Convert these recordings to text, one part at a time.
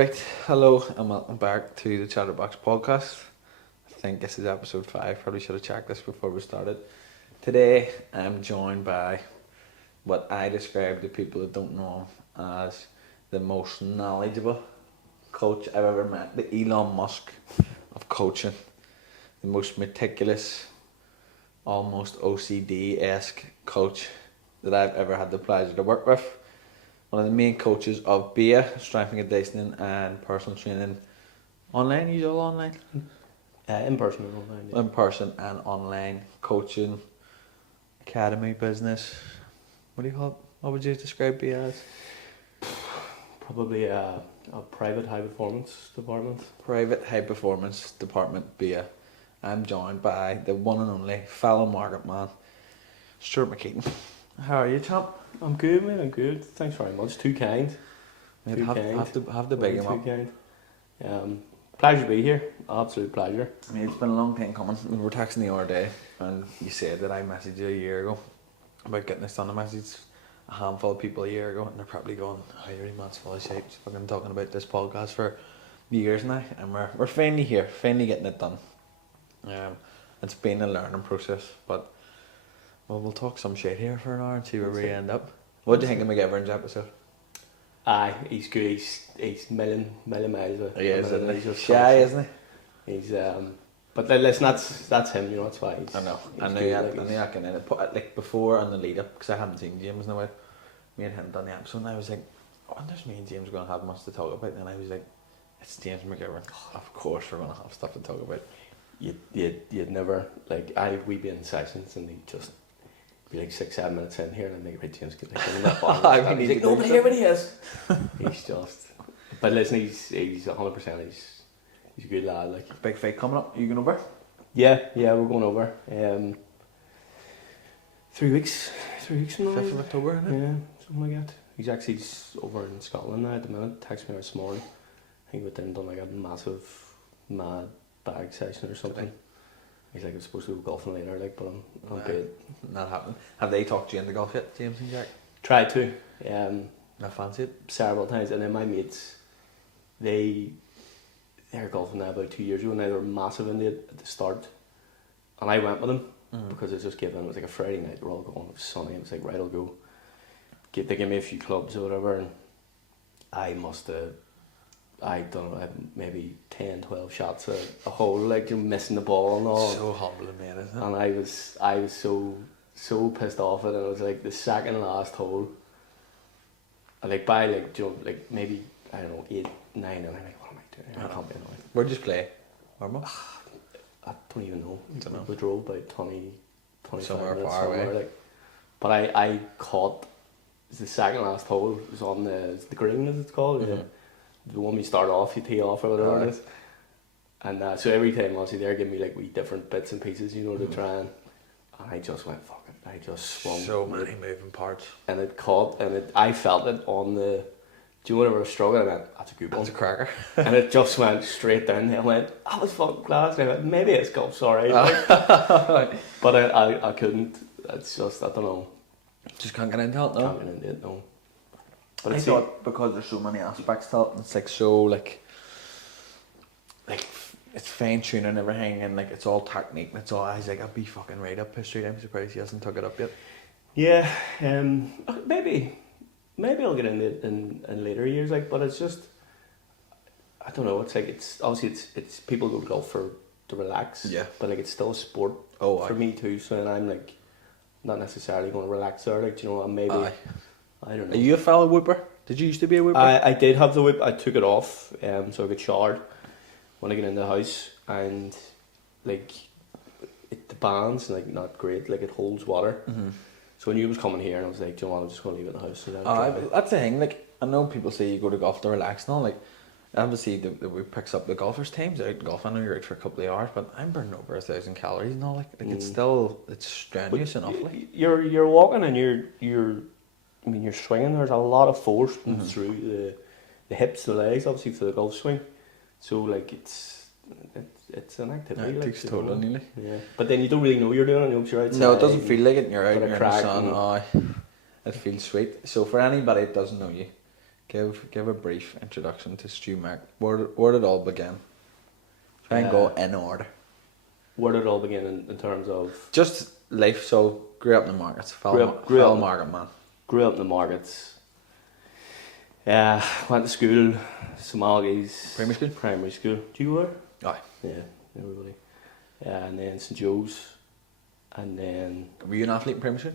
Right, hello and welcome back to the Chatterbox podcast. I think this is episode 5, probably should have checked this before we started. Today I'm joined by what I describe to people that don't know him as the most knowledgeable coach I've ever met, the Elon Musk of coaching, the most meticulous, almost OCD-esque coach that I've ever had the pleasure to work with. One of the main coaches of BIA, strength and conditioning and personal training. Online, you all online? In person and online. Yeah. In person and online coaching, academy, business. What do you call it? What would you describe BIA as? Probably a private high performance department. Private high performance department, BIA. I'm joined by the one and only fellow market man, Stuart McKeating. How are you, champ? I'm good, man. I'm good. Thanks very much. Too kind. Mate, Too have to big him up. Too kind. Pleasure to be here. Absolute pleasure. I mean, it's been a long time coming. We were texting the other day, and you said that I messaged you a year ago about getting this done. I messaged a handful of people a year ago, and they're probably going, "Oh, you're a man's full of shit. I've been talking about this podcast for years now, and we're finally here, finally getting it done." It's been a learning process, but we'll talk some shit here for an hour and see where we end up. What do you think of McGivern's episode? Aye, he's good. He's million miles away. He is, isn't he? He's just Shy, isn't he? He's but listen, that's him. You know, that's why. I know. He's I knew that getting in it. Like before on the lead up, because I hadn't seen James in a while. Me and him done the episode, and I was like, I wonder if me and James are going to have much to talk about. And I was like, it's James McGivern. Of course we're going to have stuff to talk about. You'd never, like, we'd be in sessions and he'd just be like 6-7 minutes in here and I'd make, right, James, get like, he's like, nobody here but he is. He's just, but listen, he's 100%, he's a good lad, like. Big fight coming up, are you going over? Yeah, we're going over. 3 weeks from now. 5th of October, isn't it? Yeah, something like that. He's actually over in Scotland now at the minute. Texted me this morning. I think we went in and done like a massive, mad bag session or something. He's like, I'm supposed to go golfing later, like, but I'm good. Not happening. Have they talked to you into golf yet, James and Jack? Tried to. Not fancy it? Several times, and then my mates, they're golfing now about 2 years ago, and they were massive into it at the start. And I went with them because it was just given, it was like a Friday night, we're all going, it was sunny, it was like, right, I'll go. They gave me a few clubs or whatever, and I'd done maybe 10, 12 shots a hole, like, missing the ball and all. So humbling, man, isn't it? And I was so pissed off at it. And it was like the second last hole. Like by like maybe, I don't know, 8, 9, and I'm like, what am I doing? I can't be annoyed. Where'd you play? Warm-up? I don't even know. Don't know. We drove about 25 Somewhere minutes far away. like. But I caught, it was the second last hole. It was on the green, as it's called. Mm-hmm. The one we start off, you tee off or whatever it is. And so every time, obviously, they're giving me like wee different bits and pieces, you know, to try and I just went, fuck it. I just swung. So many moving parts. And it caught, and I felt it on the, do you know whenever I was struggling, I went, that's a good one. That's a cracker. And it just went straight down. I went, that was fucking class. And I went, maybe it's golf's alright. But I couldn't. It's just, I don't know. Just can't get into it, no? Can't get into it, no. But I thought because there's so many aspects to it, it's like so like it's fine tuning everything and like it's all technique and it's all. I was like, I'll be fucking right up his street. I'm surprised he hasn't took it up yet. Yeah, maybe I'll get into it in later years, like, but it's just, I don't know. It's like it's obviously it's people go to golf to relax. Yeah. But like it's still a sport for me too. So then I'm like not necessarily going to relax there. Like, you know, maybe. I don't know. Are you a fellow whipper? Did you used to be a whipper? I did have the whip. I took it off, so I got showered when I get into the house, and like the band's like not great. Like it holds water. Mm-hmm. So I knew it was coming here, and I was like, do you know what? I'm just going to leave it in the house. So that's the thing. Like I know people say you go to golf to relax and all. Like obviously the whip picks up the golfers' times out golf. I know you're out for a couple of hours, but I'm burning over 1,000 calories and all. Like it's still strenuous enough. Like you're walking and you're swinging. There's a lot of force through the hips, the legs, obviously for the golf swing. So like it's an activity. It takes total nearly. Yeah, but then you don't really know you're doing it. You're outside. No, it doesn't feel like it. And you're out in the sun. It feels sweet. So for anybody that doesn't know you, Give a brief introduction to Stu Mac. Where did it all begin? Try and go in order. Where did it all begin in terms of? Just life. So grew up in the markets. Grew up Market man. Grew up in the markets. Yeah, went to school, Somalis. Primary school. Primary school. Do you go there? Aye. Yeah, everybody. Yeah, and then St Joe's, and then. Were you an athlete in primary school?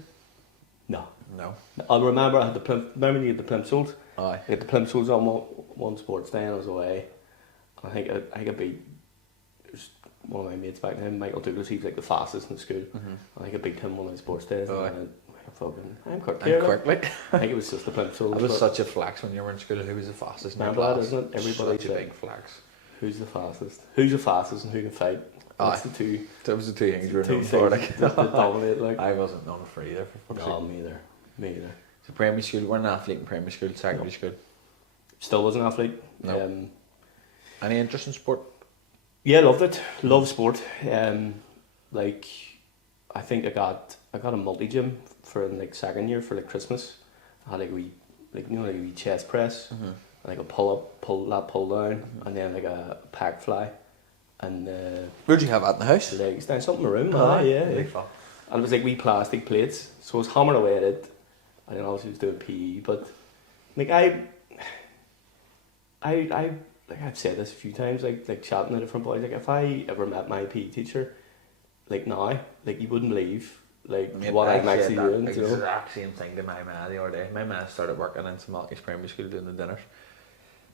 No. No. I remember I had remember you had the plimsolls? Aye. I had the plimsolls on one sports day and I was away. I think I beat, it was one of my mates back then, Michael Douglas. He was like the fastest in the school. I think I beat him one of the sports days. Aye. And I'm quick. Quickly. I think it was just the plimsolls. It was such a flex when you were in school. Who was the fastest? Remember that, isn't it? Everybody such a big flex. Who's the fastest? Who's the fastest and who can fight? That's the two. That was the two things you were Two known for. things that dominate. Like. I wasn't known for either. No, me either. So primary school, you were an athlete in primary school, secondary school. Still was an athlete. No. Any interest in sport? Yeah, loved it. Love sport. Like, I think I got a multi gym for like second year for like Christmas. I had like a wee chest press, like a pull down, and then like a pack fly, and Where'd you have that in the house? legs down, something in my room. Really Yeah. fun. And it was like wee plastic plates, so I was hammering away at it. And then obviously was doing PE, but like like I've said this a few times, like chatting to different boys. Like if I ever met my PE teacher, like now, like you wouldn't believe like Mate, what I I'm actually said doing. that You know? exact same thing to my ma the other day. My ma started working in St Malachy's primary school doing the dinners,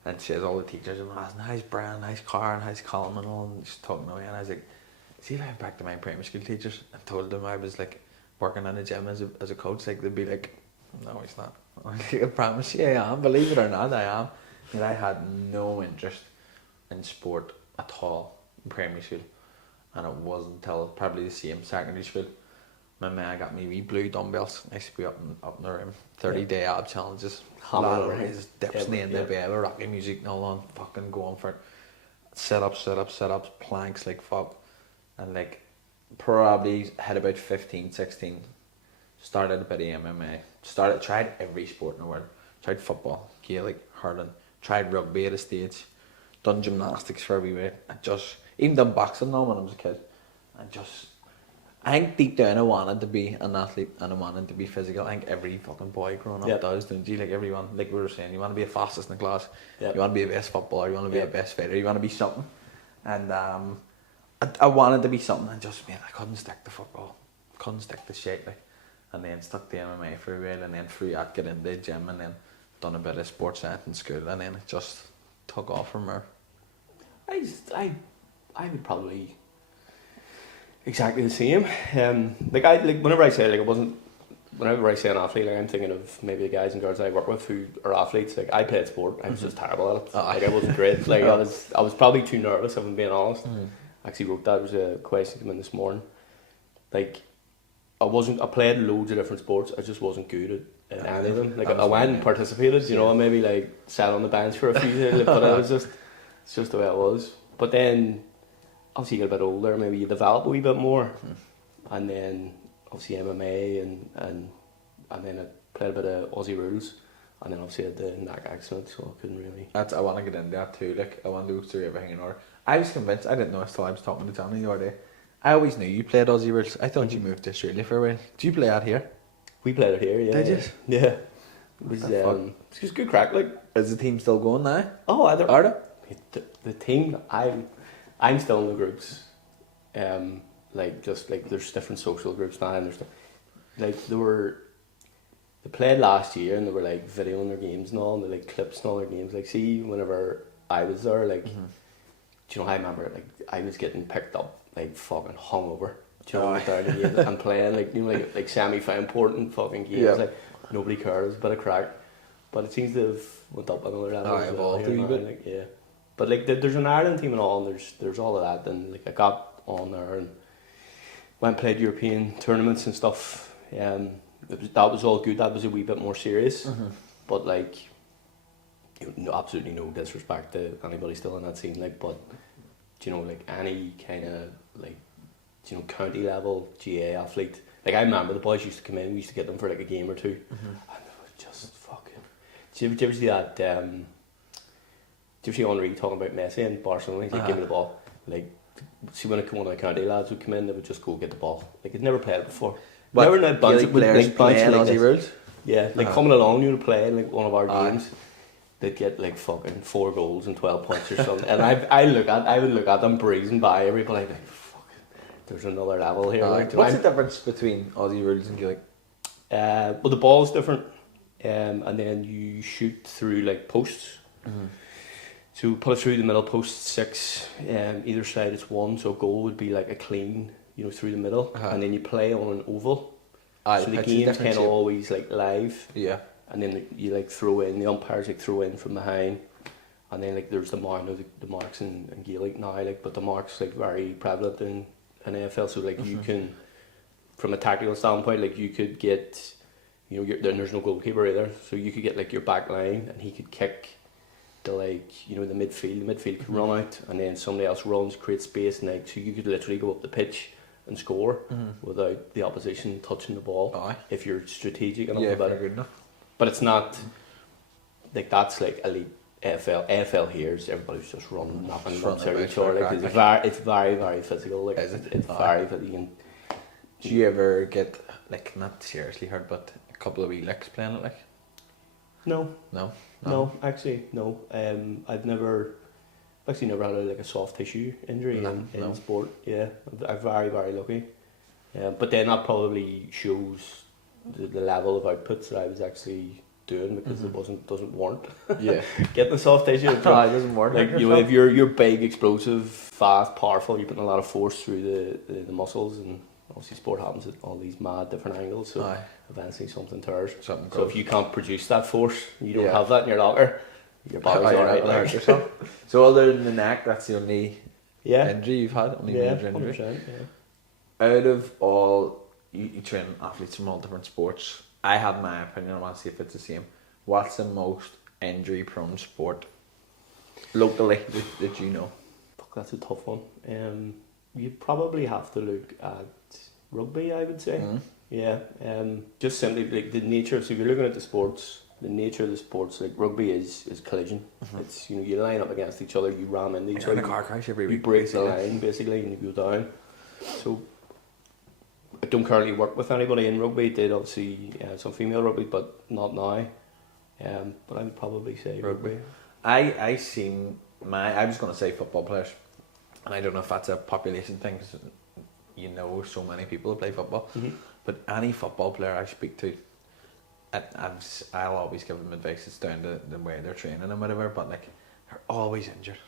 and she has all the teachers and asking, "How's Brian? How's Karen? How's Colin?" and all, and she's talking away. And I was like, "See if I went back to my primary school teachers and told them I was like working in a gym as a coach, like they'd be like." No, he's not. I promise you I am. Believe it or not, I am. And I had no interest in sport at all in primary school. And it wasn't until probably the same secondary school. My man got me wee blue dumbbells. I used to be up in the room. 30-day ab challenges. His dips in the bed with rocky music and all on. Fucking going for it. Sit-ups, planks like fuck. And like probably had about 15, 16. Started a bit of MMA. Tried every sport in the world. Tried football, Gaelic, hurling. Tried rugby at a stage. Done gymnastics for a wee bit. Even done boxing now when I was a kid. I think deep down I wanted to be an athlete and I wanted to be physical. I think every fucking boy growing up does, don't you? Like everyone, like we were saying, you want to be the fastest in the class. You want to be the best footballer. You want to be the best fighter. You want to be something. And I wanted to be something and just, man, I couldn't stick to football. Couldn't stick to shit, like. And then stuck to MMA for a while, and then through that got into the gym, and then done a bit of sports science in school, and then it just took off from there. I would probably exactly the same. Whenever I say I say an athlete, like I'm thinking of maybe the guys and girls I work with who are athletes. Like I played sport, I was just terrible at it. Like I wasn't great. Like I was probably too nervous, if I'm being honest. I actually wrote that. It was a question come in this morning. Like. I played loads of different sports. I just wasn't good at any of them. Like I went and participated, you know, and maybe like sat on the bench for a few days, but it's just the way it was. But then, obviously, you get a bit older, maybe you develop a wee bit more, and then obviously MMA and then I played a bit of Aussie rules, and then obviously I had the neck accident, so I couldn't really. I want to get into that too. Like I want to go through everything in order. I was convinced. I didn't know until I was talking to Johnny the other day. I always knew you played Aussie rules. I thought you moved to Australia for a while. Do you play out here? We played it here, yeah. Did you? Yeah. It was just good crack, like. Is the team still going now? Oh, are they? The team, I'm still in the groups. Like just like there's different social groups now, and they played last year, and they were like videoing their games and all, and they like clips and all their games. Like, see, whenever I was there, like, do you know? I remember like I was getting picked up. Like fucking hungover, do you know, down the games and playing like, you know, like semi-final important fucking games, like nobody cares, bit of crack, but it seems to have went up another level. Evolved a wee bit. Like, yeah, but like there's an Ireland team and all, and there's all of that, and like I got on there and went and played European tournaments and stuff. That was all good. That was a wee bit more serious, but like, you know, absolutely no disrespect to anybody still in that scene, like, but. You know, like any kind of like, you know, county level GA athlete. Like I remember the boys used to come in, we used to get them for like a game or two, and they were just fucking Did you ever see that? Did you see Henri talking about Messi in Barcelona? He's like, give me the ball. Like, see when one of the county lads would come in, they would just go get the ball. Like, he'd never played it before. But never now bounce Gaelic players like, bounce playing like Aussie this. rules. Yeah, like coming along, you would play like one of our games. They'd get like fucking 4 goals and 12 points or something, and I would look at them breezing by everybody like, fuck, there's another level here. Like, What's the difference between Aussie rules and Gaelic? Well, the ball's different, and then you shoot through like posts. Mm-hmm. So put it through the middle post 6. Either side it's 1, so a goal would be like a clean, through the middle, and then you play on an oval. So the game's kind of always like live. Yeah. And then you like throw in, the umpires like throw in from behind, and then like there's the marks in Gaelic now, like, but the marks like very prevalent in AFL. So like you can, from a tactical standpoint, like you could get, there's no goalkeeper either, so you could get like your back line and he could kick the like the midfield could run out, and then somebody else runs, creates space, and like so you could literally go up the pitch and score without the opposition touching the ball if you're strategic enough about it. Good enough. But it's not like that's like elite AFL. AFL here is everybody's just running, knocking up each other. Like, it's very, very physical. Like, it's very physical. Do you ever get like not seriously hurt, but a couple of wee licks playing it like? No, actually no. I've actually never had a soft tissue injury in sport. Yeah, I'm very, very lucky. But then that probably shows the level of outputs that I was actually doing, because it doesn't warrant getting a soft tissue. It doesn't warrant. Like if you're big, explosive, fast, powerful, you're putting a lot of force through the muscles, and obviously sport happens at all these mad different angles, so eventually something tears. So if you can't produce that force, you don't have that in your locker, your body's alright. Like. So other than the neck, that's the only injury you've had? Only major injury? 100%, Out of all, you train athletes from all different sports. I have my opinion, I want to see if it's the same. What's the most injury prone sport locally that you know? Fuck, that's a tough one. You probably have to look at rugby, I would say. Yeah. Just simply like the nature. So if you're looking at the sports, the nature of the sports, like rugby is collision. It's you line up against each other, you ram into each other. In a car crash every week. You break the line basically, and you go down. So I don't currently work with anybody in rugby. Did obviously some female rugby, but not now. But I would probably say rugby. I was going to say football players, and I don't know if that's a population thing, cause so many people who play football, but any football player I speak to, I'll always give them advice. It's down to the way they're training and whatever, but like they're always injured,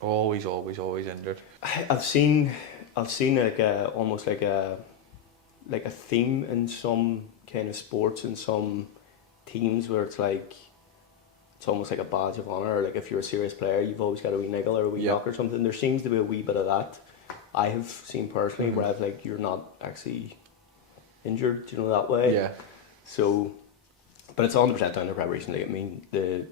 always injured. I've seen like almost like a theme in some kind of sports and some teams where it's almost like a badge of honour. Like if you're a serious player, you've always got a wee niggle or a wee knock or something. There seems to be a wee bit of that. I have seen personally where I've you're not actually injured, that way. Yeah. So, but it's 100% down to preparation. Like, I mean, the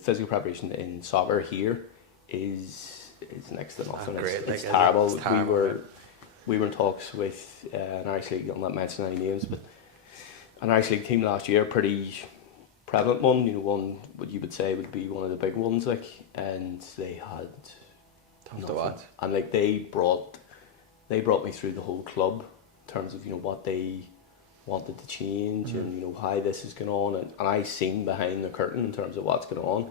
physical preparation in soccer here is next to nothing. It's terrible. It's terrible. We were in talks with an Irish League, I'll not mention any names, but an Irish League team last year, pretty prevalent one, one what you would say would be one of the big ones, and they had nothing. And they brought me through the whole club in terms of what they wanted to change and how this is going on, and I seen behind the curtain in terms of what's going on.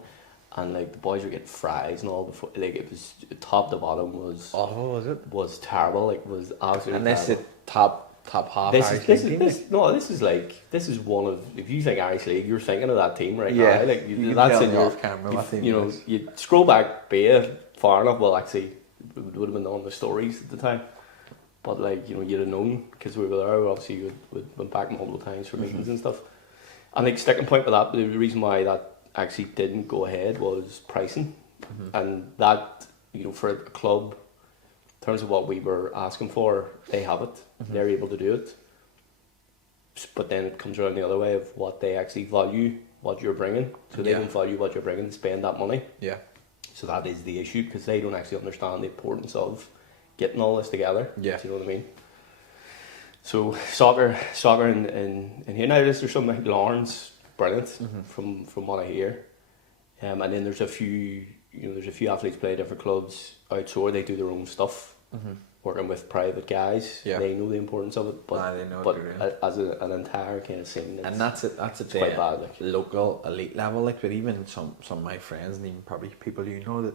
And the boys were getting fries and all before, it was top to bottom was awful. Was it? Was terrible. Was absolutely. And this terrible. Is top half. This is one of, if you think Irish League, you're thinking of that team right now. That's in your off camera. You scroll back far enough. Well, actually, it would have been on the stories at the time. But you'd have known because we were there. Obviously, we went back multiple times for meetings and stuff. And sticking point with that, the reason why that actually didn't go ahead was pricing, and that for a club, in terms of what we were asking for, they have it. They're able to do it. But then it comes around the other way of what they actually value, what you're bringing. So they don't value what you're bringing, spend that money. Yeah. So that is the issue, because they don't actually understand the importance of getting all this together. Yeah. Do you know what I mean? So soccer in here now. There's some Lawrence brilliant Mm-hmm. from what I hear. And then there's a few athletes play different clubs outshore. They do their own stuff, working with private guys. Yeah. They know the importance of it, but They know but what they're doing. as an entire kind of scene, And that's it. That's it. quite bad. Like. Local elite level, like, but even some of my friends and even probably people you know that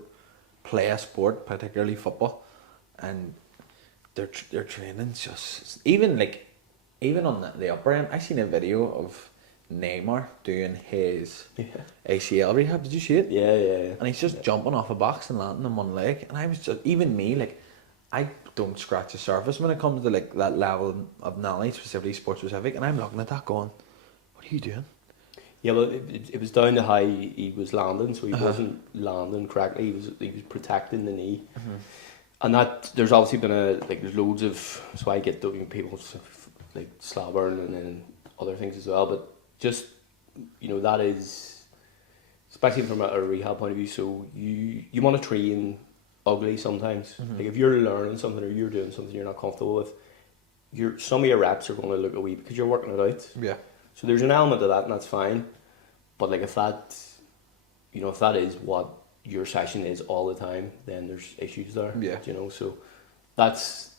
play a sport, particularly football, and their training's just even on the upper end. I seen a video of Neymar doing his ACL rehab. Did you see it? Yeah. And he's just jumping off a box and landing on one leg. And I was just, even me, like, I don't scratch the surface when it comes to like that level of knowledge, specifically sports specific. And I'm looking at that going, what are you doing? Yeah, well, it was down to how he was landing, so he wasn't landing correctly. He was protecting the knee, and that there's obviously been there's loads of, so I get people like slobbering and then other things as well, but just that is, especially from a rehab point of view. So you want to train ugly sometimes. Like if you're learning something or you're doing something you're not comfortable with, some of your reps are going to look a wee because you're working it out. Yeah. So there's an element of that, and that's fine. But like if that is what your session is all the time, then there's issues there. Yeah. So that's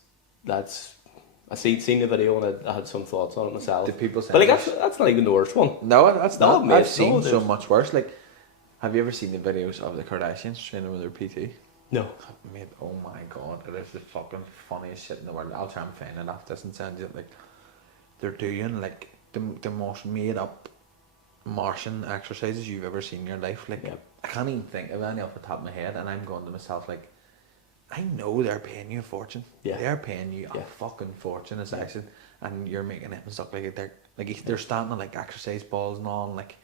I seen the video and I had some thoughts on it myself. Did people say? But like that's not even the worst one. No, that's No, not. mate, I've seen so there's- much worse. Like, have you ever seen the videos of the Kardashians training with their PT? No. Mate, oh my god, it is the fucking funniest shit in the world. I'll try and find it after this and send you it. Like, they're doing like the most made up Martian exercises you've ever seen in your life. Like, Yeah. I can't even think of any off the top of my head, and I'm going to myself like, I know they're paying you a fortune. Yeah. They're paying you a Yeah. fucking fortune a session, and you're making it and stuff like they're standing on like exercise balls and all, and like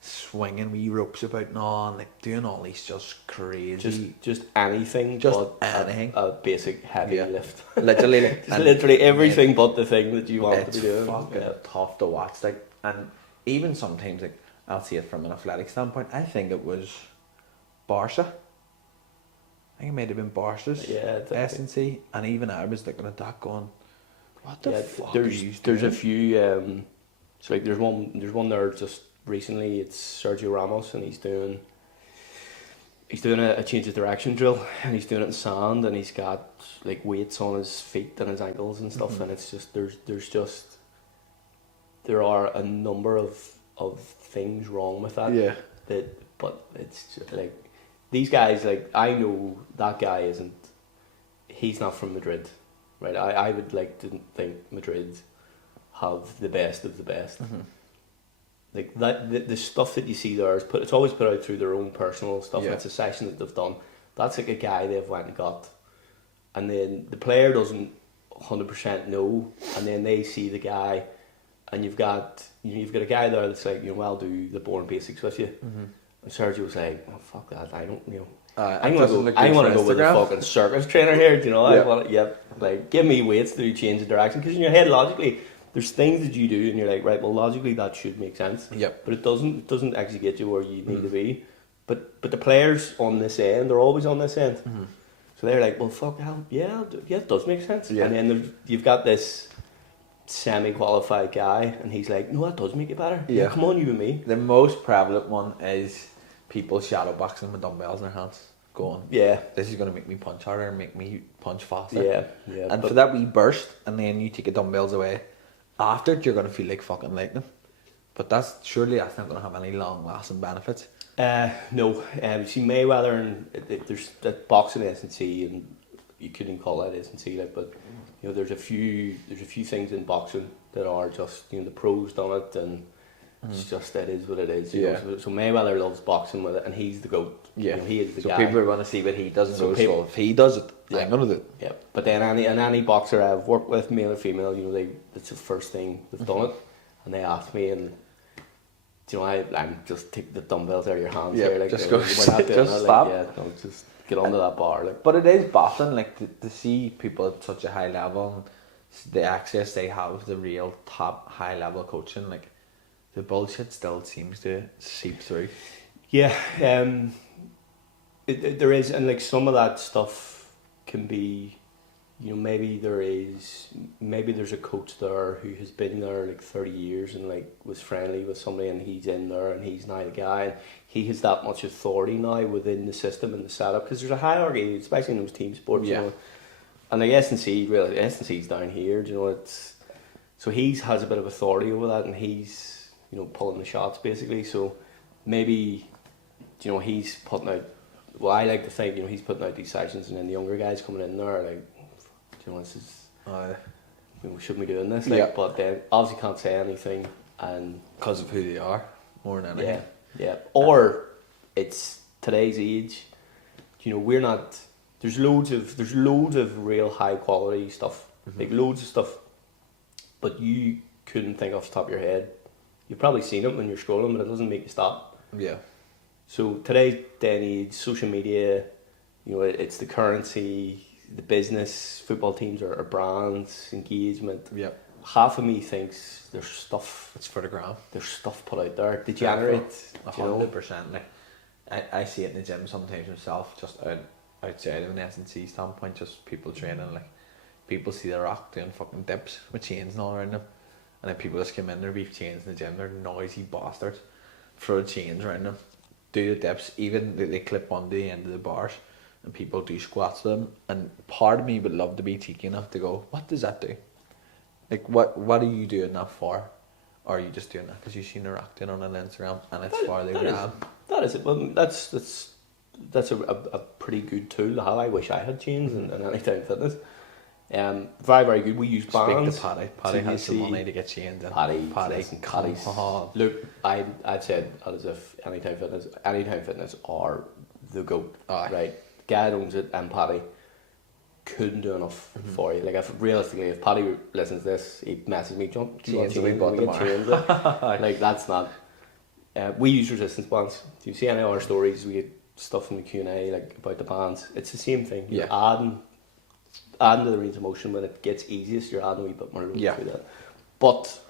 swinging wee ropes about and all, and like doing all these just crazy, Just anything, Just but anything. a basic heavy Yeah. lift. literally like Just literally everything but the thing that you want to it's be doing. fucking tough to watch. Like, and even sometimes like I'll see it from an athletic standpoint. I think it was Barca. I think it might have been Barca's Yeah, S&C, and even I was looking at that going, what the fuck are you there's a doing? few so like there's one there just recently. It's Sergio Ramos, and he's doing a change of direction drill, and he's doing it in sand, and he's got like weights on his feet and his ankles and stuff, and it's just there are a number of things wrong with that. Yeah. But it's just, like, these guys, like, I know that guy he's not from Madrid, right? I would like to think Madrid have the best of the best. Like that, the stuff that you see there it's always put out through their own personal stuff. Yeah. It's a session that they've done. That's like a guy they've went and got, and then the player doesn't 100% know, and then they see the guy, and you've got a guy there that's like, I'll do the boring basics with you. And Sergio was like, oh, fuck that, I don't, I want to go with a fucking circus trainer here, Yeah. I want like, give me weights to change the direction, because in your head, logically, there's things that you do and you're like, right, well, logically that should make sense. Yep. But it doesn't actually get you where you need to be. But the players on this end, they're always on this end. So they're like, well, fuck, hell, yeah, it does make sense. Yeah. And then you've got this semi-qualified guy, and he's like, no, that does make it better. Yeah. Come on, you and me. The most prevalent one is people shadow boxing with dumbbells in their hands, going, Yeah. this is going to make me punch harder and make me punch faster. Yeah. And for that wee burst, and then you take the dumbbells away, after it, you're going to feel like fucking lightning. But surely that's not going to have any long-lasting benefits. No. See, Mayweather, and there's that boxing S&C, and you couldn't call that S&C, like, but there's a few things in boxing that are just, the pros done it, and it's just, it is what it is. Yeah. So Mayweather loves boxing with it, and he's the GOAT. Yeah. He is the so guy. people are going to see what he does, and So so if he does it, Yeah. I'm going to do it. Yeah, but then any boxer I've worked with, male or female, that's the first thing they've done it, and they ask me, and I'm just take the dumbbells out of your hands here, like, just go, we're not doing just that, stop. like, yeah, no, just get onto that bar, like. But it is baffling, like, to see people at such a high level, and the access they have, the real top high level coaching, like, the bullshit still seems to seep through. Yeah, there is, and like some of that stuff can be you know, maybe there's a coach there who has been there like 30 years and like was friendly with somebody, and he's in there and he's now the guy, and he has that much authority now within the system and the setup, because there's a hierarchy, especially in those team sports. Yeah. You know, and like S&C's down here. You know, so he has a bit of authority over that, and he's, you know, pulling the shots basically. So maybe, you know, he's putting out. Well, I like to think, you know, he's putting out these sessions, and then the younger guys coming in there like, you know, this is, you know, shouldn't be doing this? Like, Yeah. but then obviously can't say anything, and Because of who they are, more than anything. yeah. Or it's today's age. You know, we're not. There's loads of real high quality stuff, like loads of stuff, but you couldn't think off the top of your head. You've probably seen it when you're scrolling, but it doesn't make you stop. Yeah. So today's day and age, social media, you know, it's the currency, the business, football teams are brands, engagement. Yeah. Half of me thinks there's stuff. It's for the gram. There's stuff put out there to generate. 100%. Like, I see it in the gym sometimes myself, just outside of an S&C standpoint, just people training, like, people see The Rock doing fucking dips with chains and all around them, and then people just come in, there beef chains in the gym, they're noisy bastards, throw chains around them, do the dips, even they clip onto the end of the bars, and people do squats with them, and part of me would love to be cheeky enough to go, what does that do? Like, what are you doing that for? Or are you just doing that because you've seen The Rock doing on Instagram and it's for the gram? That is it. Well, that's a pretty good tool to have. I wish I had chains and Anytime Fitness. Very, very good. We use bands. Speak to Paddy. Paddy has some money to get chains in. Paddy's. Look, I'd said as if Anytime Fitness are the GOAT. Right? Guy that owns it, and Paddy couldn't do enough for you. Like, if Paddy listens to this, he messages me, jump chains, we get chains. Like, that's not. We use resistance bands. If you see any of our stories, we get stuff in the Q&A like about the bands. It's the same thing. You're adding to the range of motion. When it gets easiest, you're adding a wee bit more load through that. But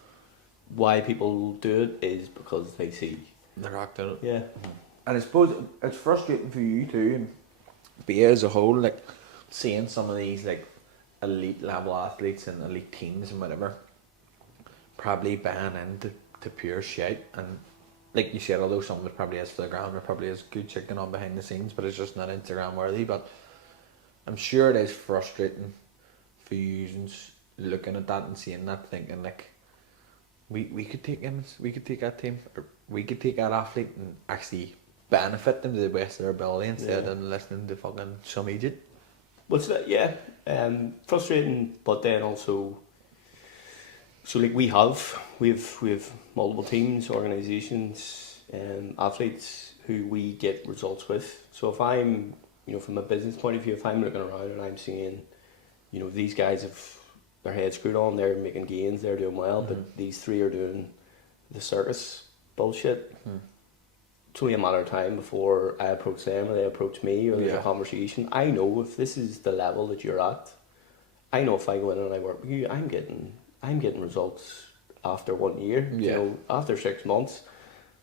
why people do it is because they see The Rock doing it. Yeah. And I suppose it's frustrating for you too, and BA as a whole, like, seeing some of these like elite level athletes and elite teams and whatever probably buying into pure shit, and like you said, although some of it probably is for the ground, there probably is good chicken on behind the scenes, but it's just not Instagram worthy. But I'm sure it is frustrating for you looking at that and seeing that, thinking like we could take him, we could take that team, or we could take that athlete and actually benefit them to the best of their ability instead of listening to fucking some idiot. What's that? Yeah, frustrating, but then also, so like we've multiple teams, organisations, athletes who we get results with. So if I'm, you know, from a business point of view, if I'm looking around and I'm seeing, you know, these guys have their heads screwed on, they're making gains, they're doing well, but these three are doing the circus bullshit. It's only a matter of time before I approach them or they approach me, or there's a conversation. I know if this is the level that you're at, I know if I go in and I work with you, I'm getting results after 1 year, you know, after 6 months.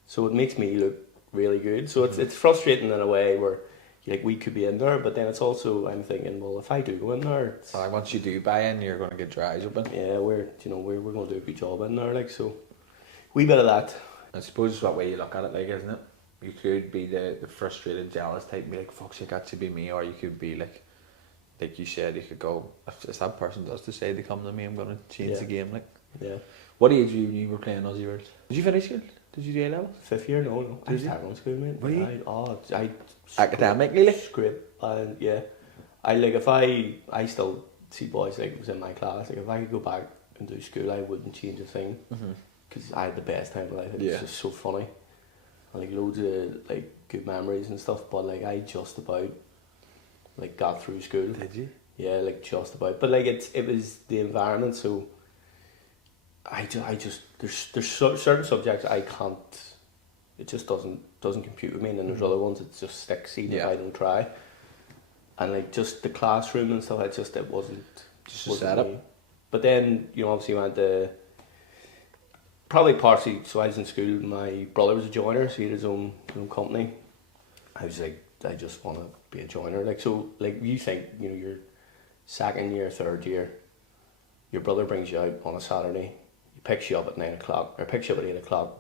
So it makes me look really good. So it's frustrating in a way where like we could be in there, but then it's also, I'm thinking, well, if I do go in there, once you do buy in, you're going to get your eyes open. Yeah, we're going to do a good job in there, like, so wee bit of that. I suppose it's what way you look at it, like, isn't it? You could be the frustrated, jealous type and be like, fuck, it got to be me. Or you could be like you said, you could go, if that person does decide to come to me, I'm going to change the game. Like, what age were you were playing Aussie Worlds? Did you finish school? Did you do A-level? 5th year? No. I was in school, mate. Were you? I academically, like? Scrape, and I like, if I still see boys like it was in my class, like if I could go back and do school, I wouldn't change a thing, because I had the best time of my life. It was just so funny, and like loads of like good memories and stuff. But like I just about like got through school. Did you? Yeah, like just about. But like it was the environment, so I just there's certain subjects I can't. It just doesn't compute with me, and then there's other ones that just sticks even if I don't try. And like just the classroom and stuff, it wasn't just a setup. Me. But then, you know, obviously went to probably partially. So I was in school. My brother was a joiner, so he had his own company. I was like, I just want to be a joiner. Like, so, like, you think, you know, second year, third year, your brother brings you out on a Saturday, he picks you up at 9 o'clock, or picks you up at 8 o'clock,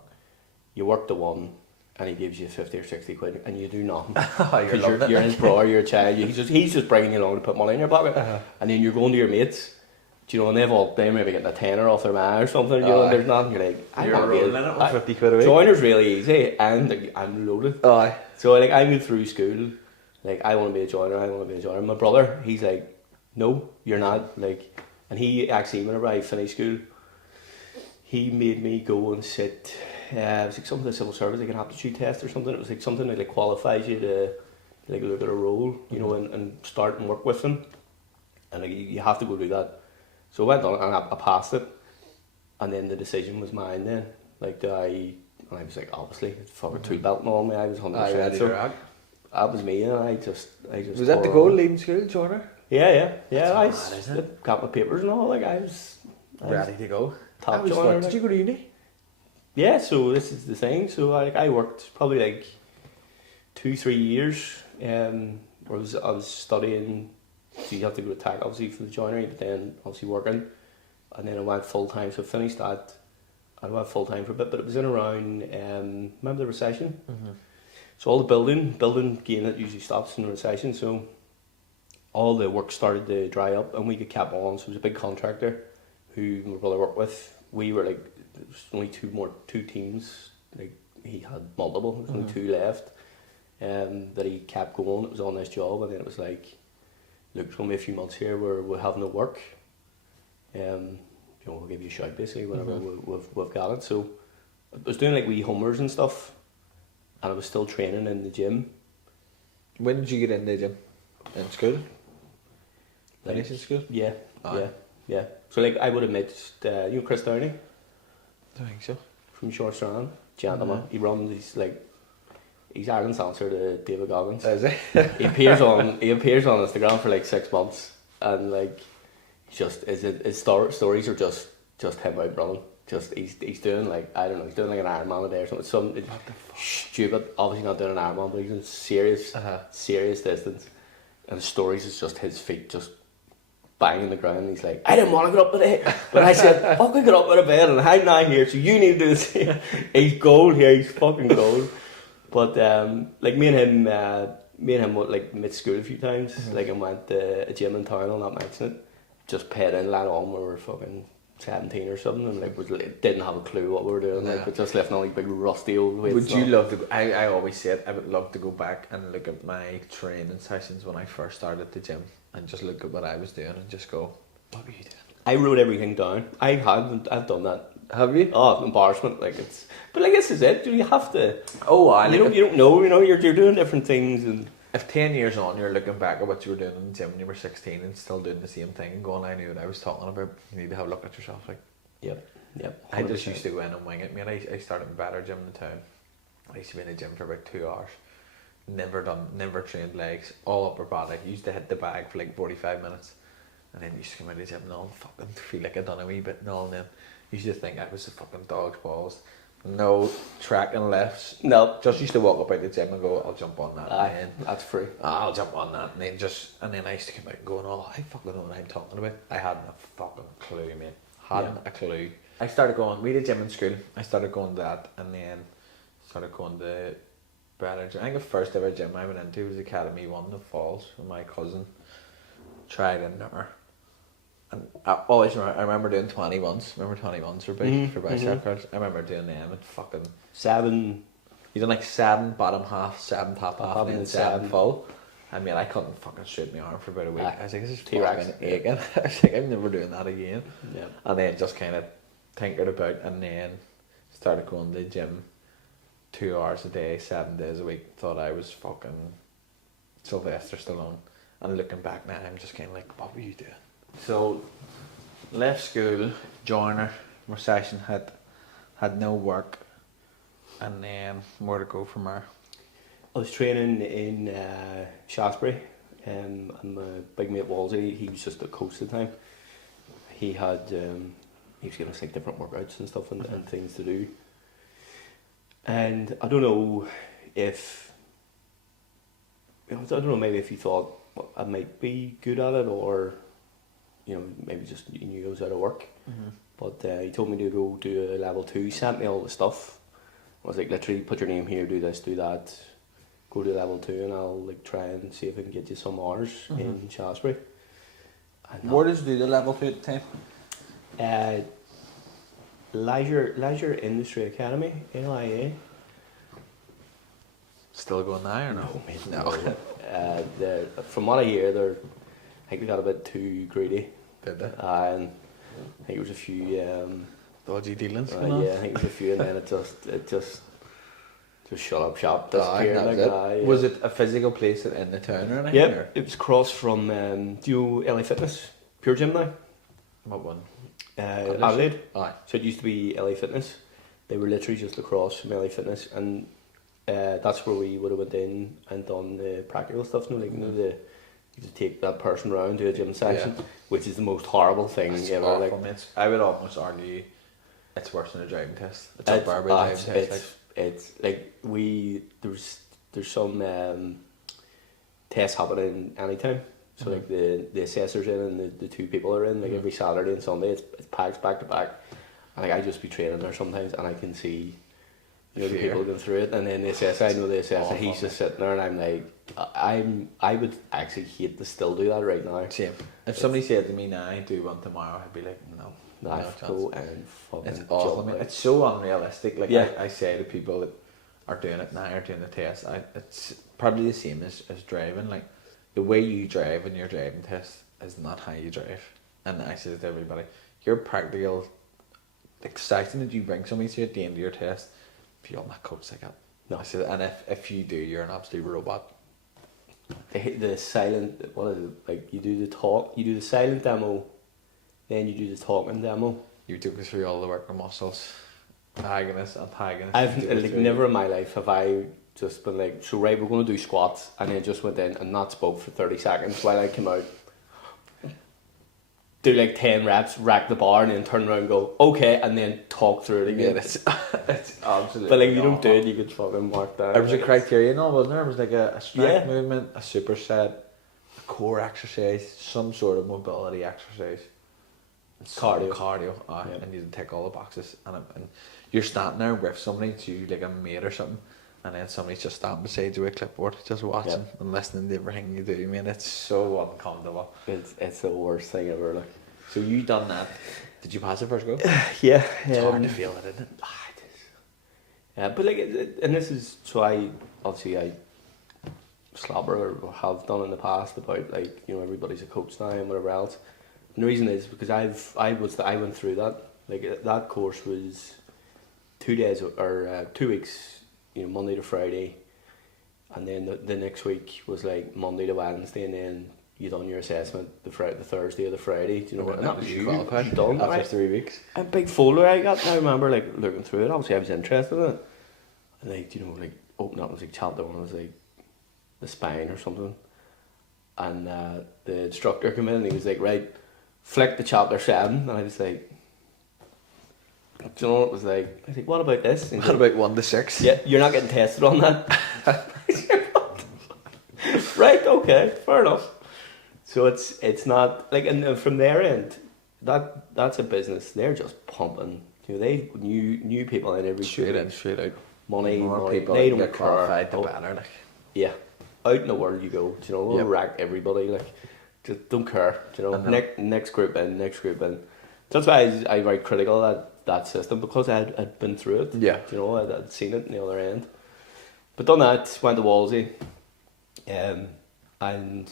you work to 1, and he gives you 50 or 60 quid, and you do nothing. Because you're his brother, you're a child, he's just bringing you along to put money in your pocket, and then you're going to your mates, do you know, and they maybe getting a tenner off their man or something, you know, and there's nothing, you're like, you're rolling in it with 50 quid a week. Joiner's really easy, and like, I'm loaded. So like, I moved through school, like, I want to be a joiner, My brother, he's like, no, you're not, like, and he actually, whenever I finished school, he made me go and sit, it was like something, the civil service, like an aptitude test or something. It was like something that like qualifies you to like look at a role, you know, and start and work with them, and like, you have to go do that. So I went on and I passed it, and then the decision was mine then. Like, and I was like, obviously, it's fucking two belt and all me, I was 100%. So that was me, and I just. Was that the goal, leaving school, joiner? Yeah. I mad, got my papers and all, like, I was ready to go. Top joiner. Did you go to uni? Yeah, so this is the thing. So I worked probably like 2-3 years. I was studying. So you have to go to TAC obviously for the joinery, but then obviously working, and then I went full time. So I finished that. I went full time for a bit, but it was in around. Remember the recession? Mm-hmm. So all the building gain that usually stops in the recession. So all the work started to dry up, and we got kept on. So it was a big contractor who my brother worked with. We were like, there was only two teams. Like, he had multiple. There was only two left. That he kept going. It was on this job, and then it was like, look, it's only a few months here where we'll have no work. You know, we'll give you a shout basically whenever we've got it. So I was doing like wee homers and stuff, and I was still training in the gym. When did you get in the gym? In school? Like, in school? Yeah. So like, I would have met you know Chris Downey? I think so. From Short Strand, gentleman. He runs these like. He's Ireland's answer to David Goggins. Is he? He appears on Instagram for like 6 months, and like, his stories are just him out running. Just he's doing like, I don't know, he's doing like an Ironman a day or something. Some stupid, obviously not doing an Ironman, but he's in serious distance, and the stories is just his feet just banging the ground. He's like, I didn't want to get up today, but I said, fucking get up out of bed, and I'm not here, so you need to do this. He's gold here. He's fucking gold. But like, me and him went like mid school a few times. Like, I went to a gym in town, I'll not mention it. Just paid in, let on, we were fucking 17 or something, and like, we didn't have a clue what we were doing. Like, we just lifting all these big rusty old weights. Would you love to go? I always said I would love to go back and look at my training sessions when I first started the gym, and just look at what I was doing and just go, what were you doing? I wrote everything down. I've done that. Have you? Oh, embarrassment! Like, it's, but like, this is it. Do you have to? Oh, I you don't know. You know, you're doing different things, and if 10 years on you're looking back at what you were doing in the gym when you were 16 and still doing the same thing and going, I knew what I was talking about. You need to have a look at yourself. Like, yep. 100%. I just used to go in and wing it. I started in a better gym in the town. I used to be in the gym for about 2 hours. Never trained legs, all upper body. Used to hit the bag for like 45 minutes, and then used to come out of the gym and all fucking feel like I'd done a wee bit and all, and then used to think I was a fucking dog's balls. No track and lifts. No. Just used to walk up out the gym and go, I'll jump on that. Aye, that's free. I'll jump on that. And then I used to come out and going, oh, I fucking know what I'm talking about. I hadn't a fucking clue, mate. Hadn't a clue. I started going, we did gym in school. I started going to that, and then started going to better gym. I think the first ever gym I went into was Academy 1 in Falls, with my cousin. Tried in there. And I always remember doing 21s. Remember 21s were big for bicep curls? I remember doing them and fucking 7. You done like 7 bottom half, 7 top half, and then 7 full. I mean, I couldn't fucking straighten my arm for about a week. I was like, this is fucking aching. I was like, I'm never doing that again. Yeah. And then just kind of tinkered about, and then started going to the gym 2 hours a day, 7 days a week. Thought I was fucking Sylvester Stallone. And looking back now, I'm just kind of like, what were you doing? So, left school, joiner, recession had no work, and then where to go from there? I was training in Shaftesbury, and my big mate Walsey, he was just a coach at the time. He was giving us like different workouts and stuff and things to do. And I don't know, maybe if you thought I might be good at it, or maybe just he knew I was out of work. Mm-hmm. But he told me to go do a level 2, sent me all the stuff. I was like, literally, put your name here, do this, do that. Go to level 2 and I'll like try and see if I can get you some hours in Shaftesbury. Where did you do the level 2 at the time? Leisure Industry Academy, LIA. Still going now or no? No, mate, No. From what I hear, I think they got a bit too greedy. Did they? And I think there was a few Dodgy dealings. yeah, I think there was a few, and then it just shut up shop. Disappeared. Was it a physical place in the town or anything? Yep, it was across from do you know LA Fitness, Pure Gym now? What one? Adelaide. Aye. So it used to be LA Fitness. They were literally just across from LA Fitness, and that's where we would have went in and done the practical stuff. You to take that person around to a gym section, which is the most horrible thing ever. Awful, mate. I would almost argue it's worse than a driving test. It's a barbaric driving test. It's like there's some tests happening anytime. So like the assessors in and the two people are in like every Saturday and Sunday. It's packed back to back. And like I just be training there sometimes and I can see the people going through it, and then the assessor, I know the assessor, he's just sitting there and I'm like, I would actually hate to still do that right now. Same. If somebody said to me now, I do one tomorrow, I'd be like, no. Go and fucking it's awful. jump. It's so unrealistic. Like Yeah. I say to people that are doing it now, are doing the test, it's probably the same as driving. Like the way you drive in your driving test is not how you drive. And I say to everybody, your practical, exciting that you bring somebody to you at the end of your test, if you're on that coach like that. No. I said, and if you do, you're an absolute robot. The silent, what is it? Like you do the silent demo, then you do the talking demo. You took us through all the working muscles, agonist, antagonist. I've like never in my life have I just been like, so right, we're going to do squats, and then just went in and not spoke for 30 seconds while I came out. Do like 10 reps, rack the bar, and then turn around and go, okay, and then talk through it again. Yeah, it's absolutely. But like, if you don't do it, you could fucking mark that. There was a criteria, wasn't there? It was like a strength movement, a superset, a core exercise, some sort of mobility exercise. Cardio. And you tick all the boxes. And you're standing there with somebody to like a mate or something, and then somebody's just standing beside you with a clipboard, just watching and listening to everything you do. Man, it's so uncomfortable. It's the worst thing ever. Like, so you done that? Did you pass it first go? Yeah. It's hard to feel it, isn't it? It is. Yeah, but like, and this is so I slobber or have done in the past about like everybody's a coach now and whatever else. And the reason is because I went through that. Like that course was 2 days or 2 weeks, Monday to Friday, and then the next week was like Monday to Wednesday, and then you done your assessment the Thursday or the Friday. Do you know what? That was you qualified done after 3 weeks. A big folder I got. I remember like looking through it. Obviously, I was interested in it. And like open up, it was like chapter 1 was like the spine or something, and the instructor came in and he was like, right, flick the chapter 7, and I was like, do you know what it was like? I was like, what about this? And what about 1 to 6? Yeah, you're not getting tested on that. Right, okay, fair enough. So it's not like, and from their end, that's a business. They're just pumping. They new people in every straight out. Money, more people they don't don't get qualified, the better. Like. Yeah, out in the world you go. We'll rack everybody. Like, just don't care. Next group in. That's why I very critical of that system, because I'd been through it. Yeah. I'd seen it on the other end. But done that, went to Wolsey, and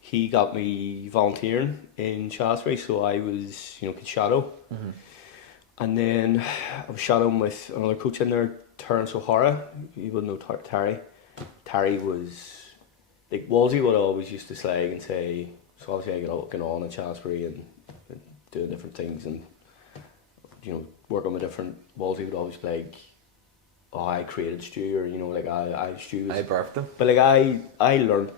he got me volunteering in Shaftesbury, so I was could shadow. Mm-hmm. And then I was shadowing with another coach in there, Terence O'Hara. You wouldn't know Terry. Terry was like Wolsey would always used to slag and say, so obviously I got on in Shaftesbury and doing different things and working with different. Wolsey would always be like, oh, I created Stu, or Stu was, I birthed him. But like I learned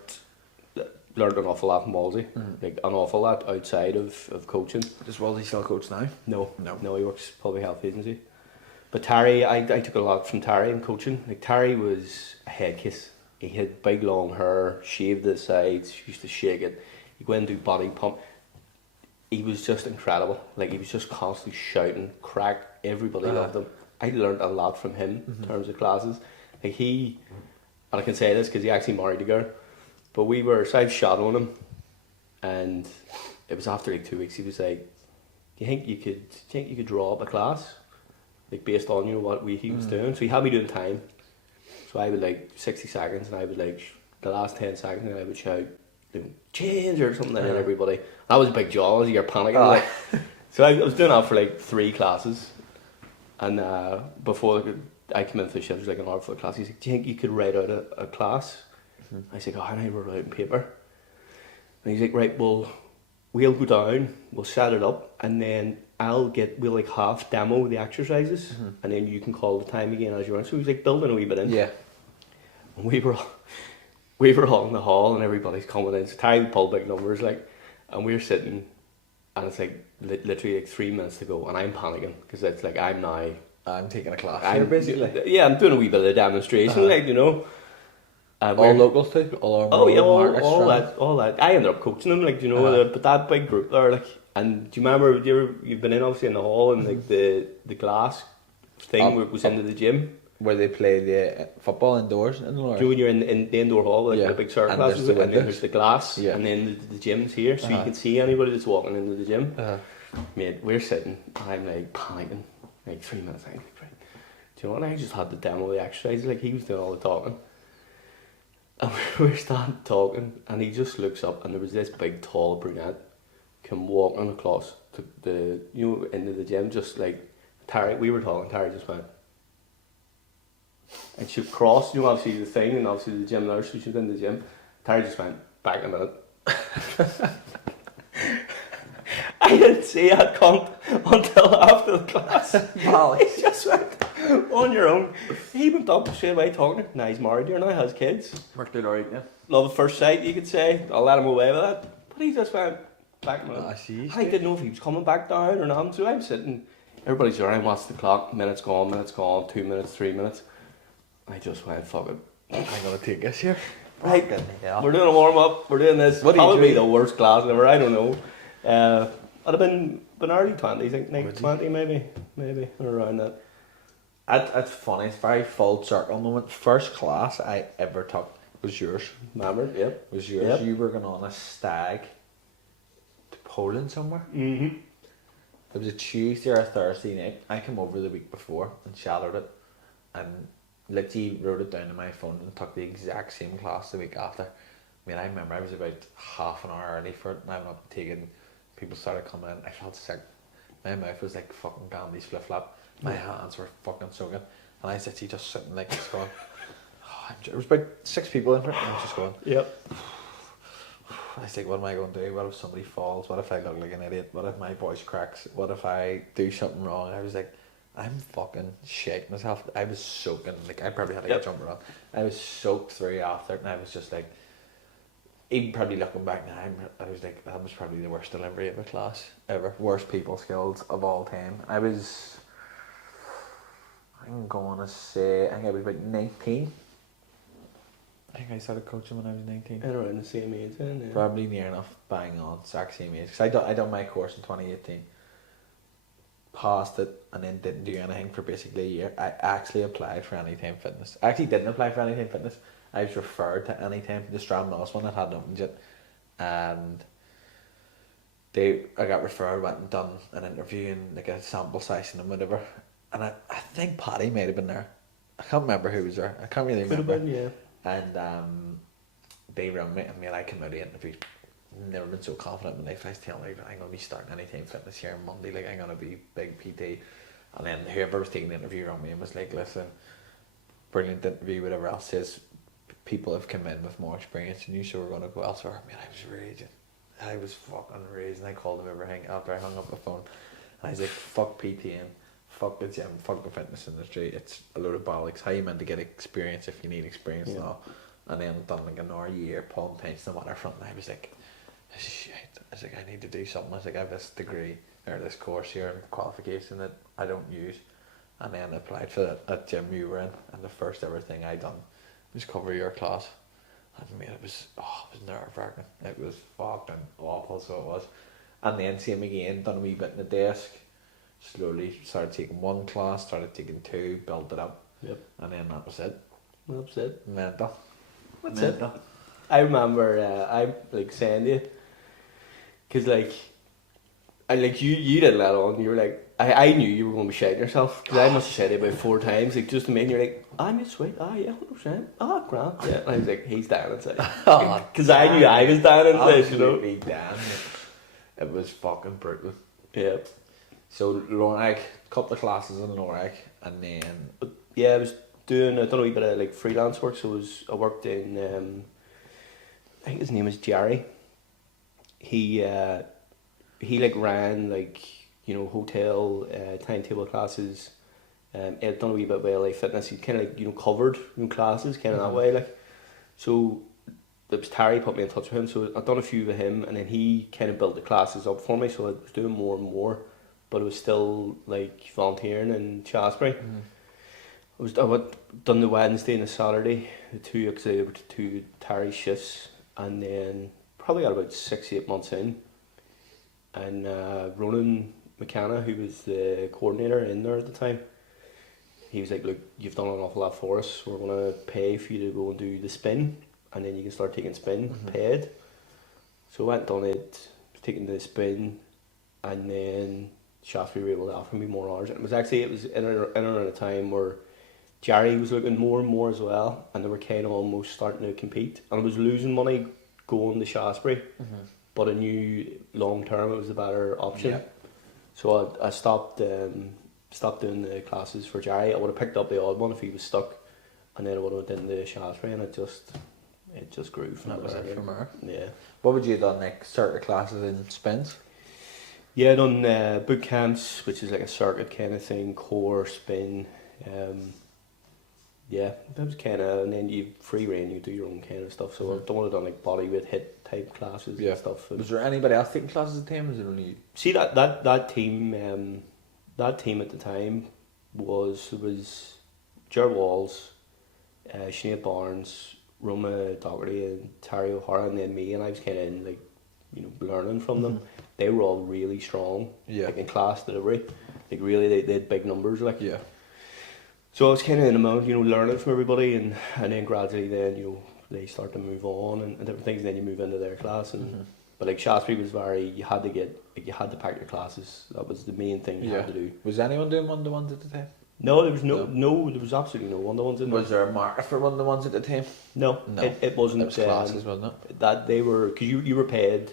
an awful lot from Wolsey, like an awful lot outside of coaching. Does Wolsey still coach now? No, he works public health agency. But Terry, I took a lot from Terry in coaching. Like Terry was a head kiss. He had big long hair, shaved the sides, used to shake it. He'd go in and do body pump. he was just incredible. Like, he was just constantly shouting, crack, everybody loved him. I learned a lot from him in terms of classes. Like, and I can say this because he actually married a girl, but so I shot on him, and it was after like 2 weeks. He was like, do you think you could draw up a class, like, based on, you know, what he was doing? So he had me doing time. So I would, like, 60 seconds, and I would, like, the last 10 seconds, and I would shout, change or something, and everybody. That was a big jaw, you're panicking. Like. So I was doing that for like 3 classes, and before I came into the shift, it was like an hour for the class. He's like, do you think you could write out a class? I said, oh, I wrote it out on paper. And he's like, right, well, we'll go down, we'll set it up, and then we'll like half demo the exercises, and then you can call the time again as you run. So he was like building a wee bit in. Yeah. And we were all in the hall, and everybody's coming in. So Terry pulled big numbers, like, and we're sitting, and it's like literally like 3 minutes to go, and I'm panicking because it's like I'm taking a class here, basically. Yeah, I'm doing a wee bit of a demonstration, like, you know. All locals too? All that. I ended up coaching them, like, you know, but that big group there, like, and do you remember, you've been in obviously in the hall, and like the glass thing was into the gym? Where they play the football indoors in the Lord. Do you know when you're in the indoor hall, like the big circle glasses, and then there's the glass, and then the gym's here, so you can see anybody that's walking into the gym. Mate, we're sitting, and I'm like panicking, like 3 minutes, I'm like, right. Do you know what, I just had to demo the exercises, like, he was doing all the talking. And we're standing talking, and he just looks up, and there was this big tall brunette come walking across to into the gym, just like Terry. We were talking, Terry just went, and she crossed, obviously the thing, and obviously the gym nurse, so she was in the gym. Terry just went, back in a minute. I didn't see that cunt until after the class. He just went, on your own. He went up straight away talking. Now he's married here now, has kids. Worked out alright, yeah. Love at first sight, you could say. I'll let him away with that. But he just went back in a minute. I didn't know if he was coming back down or not. So I'm sitting, everybody's around, watch the clock, minutes gone, 2 minutes, 3 minutes. I just went, fuck it. I'm going to take this here. Right, we're doing a warm up, we're doing this. Probably the worst class ever, I don't know. I'd have been early 20s, I think, like 20 maybe, or around that. That's funny, it's a very full circle moment. First class I ever took was yours. Remember? Yep. Was yours. Yep. You were going on a stag to Poland somewhere. Mm-hmm. It was a Tuesday or a Thursday night. I came over the week before and shadowed it, and literally wrote it down on my phone and took the exact same class the week after. I mean, I remember I was about half an hour early for it, and I went up taking. People started coming in. I felt sick. My mouth was like fucking Gandhi's flip flop. My hands were fucking soaking, and I was literally just sitting like this going. There was about 6 people in for it, and I was just going. Yep. I was like, what am I going to do? What if somebody falls? What if I look like an idiot? What if my voice cracks? What if I do something wrong? I was like, I'm fucking shaking myself. I was soaking. Like, I probably had to get jumping on. I was soaked through after it, and I was just like, even probably looking back now, I was like, that was probably the worst delivery of a class ever. Worst people skills of all time. I'm going to say, I think I was about 19. I think I started coaching when I was 19. And around the same age then, yeah. Probably near enough, bang on, exact same age. Because I done my course in 2018. Passed it and then didn't do anything for basically a year. I actually applied for Anytime Fitness. I actually didn't apply for Anytime Fitness. I was referred to Anytime, the Strandmoss one that had nothing yet. And I got referred, went and done an interview and like a sample session and whatever. And I think Paddy might have been there. I can't remember who was there. I can't really remember. Could have been, yeah. And they rang me, and me and I came out of the interview. Never been so confident in my life. I was telling them, I'm going to be starting Anytime Fitness here on Monday. Like, I'm going to be big PT. And then whoever was taking the interview rang me and was like, listen, brilliant interview, whatever else says, people have come in with more experience than you, so we're going to go elsewhere. Man, I was raging. I was fucking raging. I called them everything after I hung up the phone. And I was like, fuck PTing, fuck the gym, fuck the fitness industry. It's a load of bollocks. How you meant to get experience if you need experience now? And then done like another year pulling tension on the waterfront, and I was like, shit. I was like, I need to do something. I was like, I have this degree or this course here and qualification that I don't use. And then I applied for that gym you were in, and the first ever thing I done was cover your class. And man, it was nerve wracking. It was fucking awful, so it was. And then same again, done a wee bit in the desk, slowly started taking one class, started taking two, built it up. Yep. And then that was it. That's it. Mental. That's it. I remember I like saying to you, because like, I like you didn't let on. You were like, I knew you were going to be shitting yourself, because I must have said it about 4 times, like just to make you're like, I'm just sweet. Ah, yeah, 100%. Ah, grand. Yeah. And I was like, he's down inside. Because I knew I was down inside, you know. Absolutely down. It was fucking brutal. Yeah. So Lorag, couple of classes in Lorag, and then Yeah, I done a wee bit of like freelance work. So I worked in I think his name is Jerry. He like ran like, you know, hotel timetable classes. I'd done a wee bit of LA Fitness. He kind of like, you know, covered, you know, classes kind of that way, like. So it was Terry put me in touch with him. So I'd done a few with him, and then he kind of built the classes up for me. So I was doing more and more, but it was still like volunteering in Shaftesbury. Done the Wednesday and the Saturday, the two, because they were 2 Terry shifts, and then probably got about 6-8 months in, and Ronan McKenna, who was the coordinator in there at the time, he was like, look, you've done an awful lot for us, we're going to pay for you to go and do the spin, and then you can start taking spin, paid. So I went on it, taking the spin, and then Shaftesbury were able to offer me more hours. And it was in around a time where Jerry was looking more and more as well, and they were kind of almost starting to compete, and I was losing money going to Shaftesbury, but I knew long term it was a better option. So I stopped doing the classes for Jerry. I would have picked up the odd one if he was stuck, and then I would have done the Shaftesbury, and it just grew from there. That was it from there. Yeah. What would you have done, like circuit classes in spins? Yeah, I done boot camps, which is like a circuit kind of thing, core, spin. Yeah, that was kind of, and then you free reign, you do your own kind of stuff. So I don't want to done like bodyweight hit type classes and stuff. Was there anybody else taking classes at the time? Was it only you? See that team at the time there was Jared Walls, Sinead Barnes, Roma Doherty, and Terry O'Hara, and then me, and I was kind of in like, you know, learning from them. They were all really strong, like in class delivery, like really they had big numbers, like. Yeah. So I was kind of in a mode, you know, learning from everybody, and then gradually then, you know, they start to move on and different things, and then you move into their class. And but like Shaftesbury was you had to pack your classes. That was the main thing you had to do. Was anyone doing one-to-ones at the time? No, there was there was absolutely no one-to-ones in there. Was there a market for one-to-ones at the time? No. It wasn't. It was classes, wasn't it? That they were, because you were paid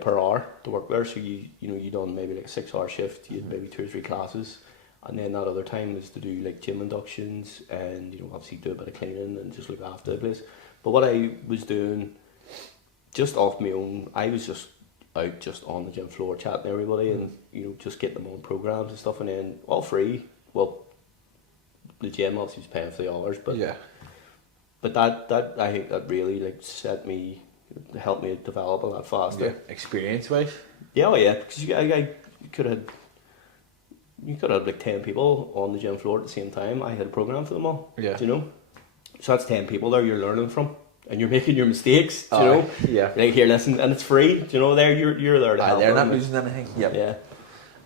per hour to work there. So you done maybe like a 6-hour shift. You had maybe 2 or 3 classes. And then that other time was to do like gym inductions and, you know, obviously do a bit of cleaning and just look after the place. But what I was doing, just off my own, I was just out just on the gym floor chatting to everybody and, you know, just getting them on programs and stuff, and then all free. Well, the gym obviously was paying for the hours, but but that I think that really like helped me develop a lot faster. Yeah, experience wise. Yeah, because you could have like 10 people on the gym floor at the same time. I had a program for them all. Yeah. Do you know? So that's 10 people there you're learning from, and you're making your mistakes. Do you know? Yeah. Like, here, listen, and it's free. Do you know? There you're there to help. They're not losing anything. Yep. Yeah.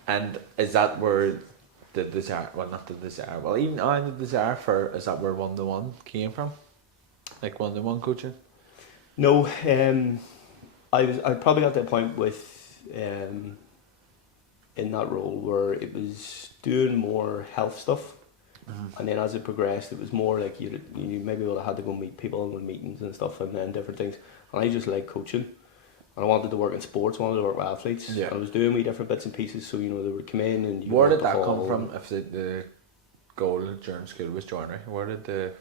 And is that where the desire? Well, not the desire. Well, even the desire for, is that where one-to-one came from? Like one-to-one coaching? No. I probably got to a point with in that role where it was doing more health stuff, and then as it progressed, it was more like you maybe would have had to go meet people in meetings and stuff, and then different things. And I just like coaching, and I wanted to work in sports, wanted to work with athletes. Yeah. And I was doing different bits and pieces, so, you know, they would come in and. Where did that come from? If the goal during school was joinery, where did the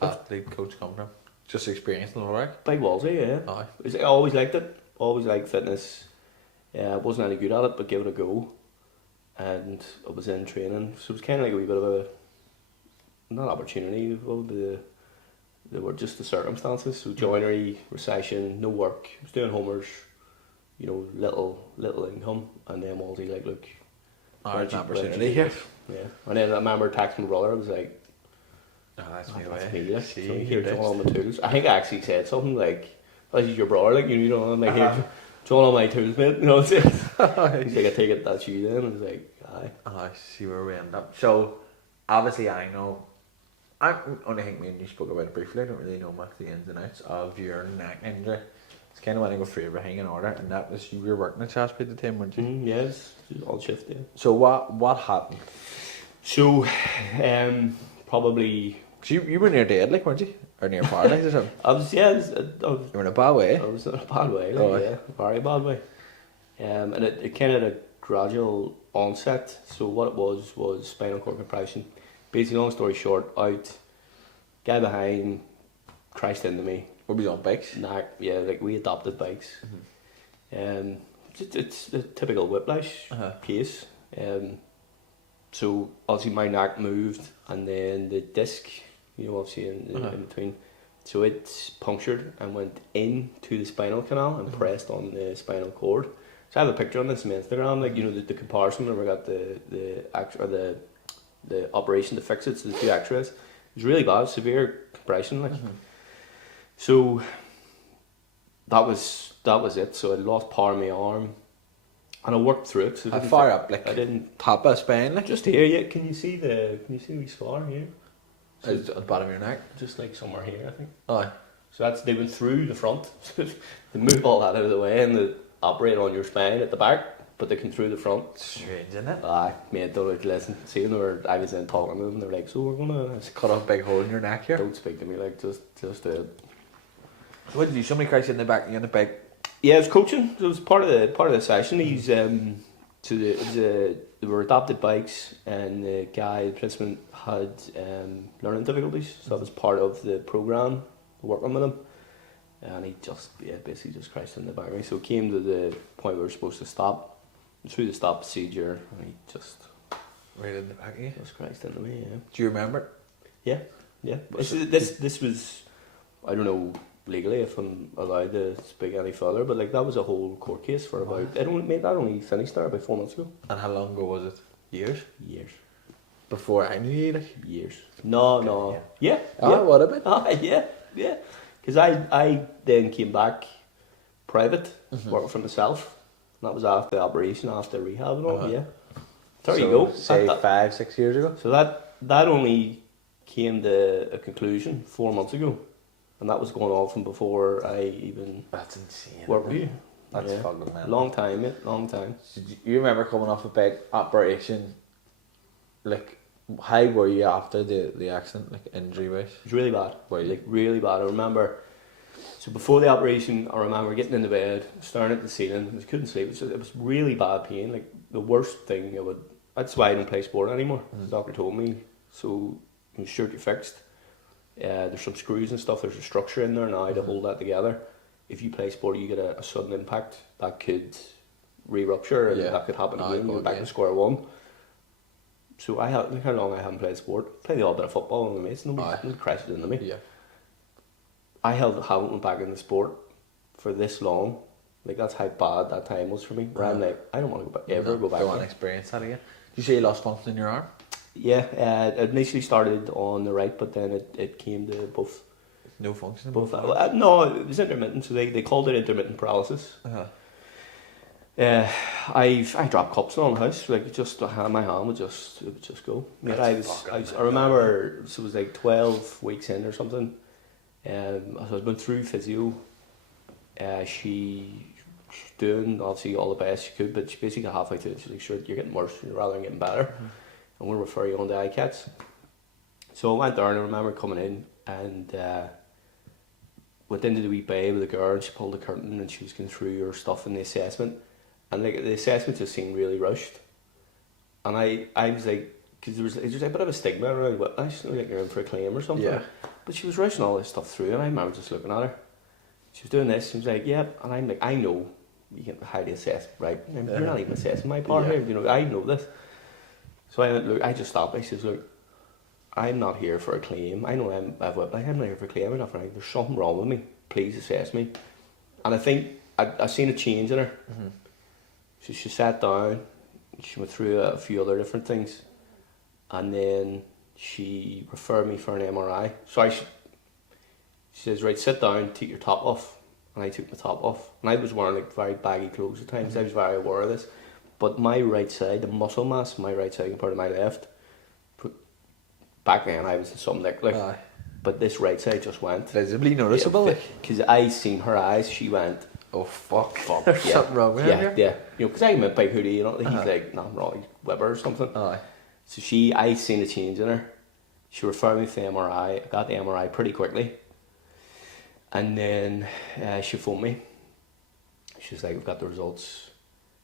athlete coach come from? Just experience in the work. Big Wolsey, yeah. Aye. I always liked it. Always liked fitness. I wasn't any good at it, but gave it a go, and I was in training, so it was kind of like a wee bit of a, not opportunity, they were just the circumstances. So joinery, recession, no work, I was doing homers, you know, little income, and then Wolsey like, look, there's an opportunity here. Yeah, and then I remember texting my brother, I was like, that's me, so here's all my tools. I think I actually said something like, this is your brother, like, you know, I'm like, "Do you want all my tools, mate?" You know what I'm saying? He's like, "I take it that's you then." And I was like, "Aye." I see where we end up. So, obviously, I only think me and you spoke about it briefly. I don't really know much of the ins and outs of your neck injury. It's kind of when I go through everything in order, and that was you were working at Chesapeake at the time, weren't you? Yes, all shift, yeah. So what happened? So, probably. Cause you were near dead, like, weren't you? Or near paradise or something? I was You were in a bad way. I was in a bad way, like, Oh, yeah, very bad way. And it kind of had a gradual onset. So what it was spinal cord compression. Basically, long story short, out, guy behind crashed into me. Were we on bikes? Yeah, like we adopted bikes. It's the typical whiplash case. So obviously my neck moved, and then the disc, obviously in between, so it's punctured and went into the spinal canal and pressed on the spinal cord. So I have a picture on this on Instagram, like the comparison when we got the operation to fix it, so the two X-rays. It was really bad, severe compression, like. So that was it. So I lost power in my arm, and I worked through it. So How far up? Like I didn't top of spine, like just here. Yeah, can you see the scar here? So at the bottom of your neck. just like somewhere here, I think. Oh, So they went through the front. They move all that out of the way and they operate on your spine at the back, but they come through the front. strange, isn't it? Aye, mate, don't like, listen. See, I was in talking to them, and they're like, "So we're gonna Cut off a big hole in your neck here. don't speak to me, like just do it." What did you? Somebody crashed in the back of you on the bike. Yeah, it was coaching. So it was part of the session. He's they were adopted bikes, and the principal had learning difficulties. So that was part of the program, working with him. And he basically just crashed in the back of me. So it came to the point where we were supposed to stop. Through the stop procedure, and he just Right in the back of you. just crashed into me. Yeah. Do you remember it? Yeah. This was, I don't know legally if I'm allowed to speak any further, but like that was a whole court case for about. That only finished there about 4 months ago. And how long ago was it? Years? Years. Before I knew you, like? Years. No. Yeah. Oh, what about? Yeah. Because I then came back private, working for myself. And that was after the operation, after rehab and all. Yeah. There you go. Say 5-6 years ago. So that only came to a conclusion 4 months ago, and that was going on from before I even That's insane. worked with you. That's fucking mental. Long time, mate. Long time. So do you remember coming off a big operation? Like, how were you after the accident, like injury wise? It was really bad. Were you? Like really bad. I remember. So before the operation, I remember getting into bed, staring at the ceiling. I couldn't sleep. It was really bad pain. Like the worst thing That's why I don't play sport anymore. The doctor told me. So you sure you're fixed. There's some screws and stuff. There's a structure in there now to hold that together. If you play sport, you get a sudden impact that could re-rupture, and that could happen again. You're back to square one. So look how long I haven't played sport. Played the odd bit of football with my mates. Nobody crashed into me. Yeah. I haven't went back into sport for this long. Like that's how bad that time was for me. Where I'm like, I don't want to go back. Don't want to experience that again. Did you say you lost function in your arm? Yeah, it initially started on the right, but then it came to both. No function. Both. No, it was intermittent. So they called it intermittent paralysis. I dropped cups on the house. Like my hand would just go. Mate, I remember. So it was like 12 weeks in or something. So I was going through physio. She's doing obviously all the best she could, but she basically got halfway through it. She's like, "Sure, you're getting worse rather than getting better." And we'll refer you on to ICATs. So I went there and I remember coming in and went into the wee bay with the girl, and she pulled the curtain and she was going through her stuff in the assessment. And like the assessment just seemed really rushed. And I was like, because there was a bit of a stigma around whiplash, like you're in for a claim or something. Yeah. But she was rushing all this stuff through, and I remember just looking at her. She was doing this, she was like, "Yep," and I'm like, "I know you get highly assessed, right? You're not even assessing my part here, I know this." So I went, "Look," I just stopped. I says, "Look, I'm not here for a claim. I know I'm not here for a claim. I'm not for anything. There's something wrong with me. Please assess me." And I think I seen a change in her. So she sat down, she went through a few other different things, and then she referred me for an MRI. So she says, "Right, sit down, take your top off, and I took my top off. And I was wearing like very baggy clothes at times. I was very aware of this. But my right side, the muscle mass, my right side compared to my left, back then I was in some lick, like, but this right side just went. Visibly noticeable. Because I seen her eyes, she went, oh fuck, there's something wrong with him here. Yeah. You know, because I met by hoodie, you know, he's like, nothing wrong, like Weber or something. So I seen the change in her. She referred me to the MRI. I got the MRI pretty quickly. And then she phoned me. She was like, we've got the results.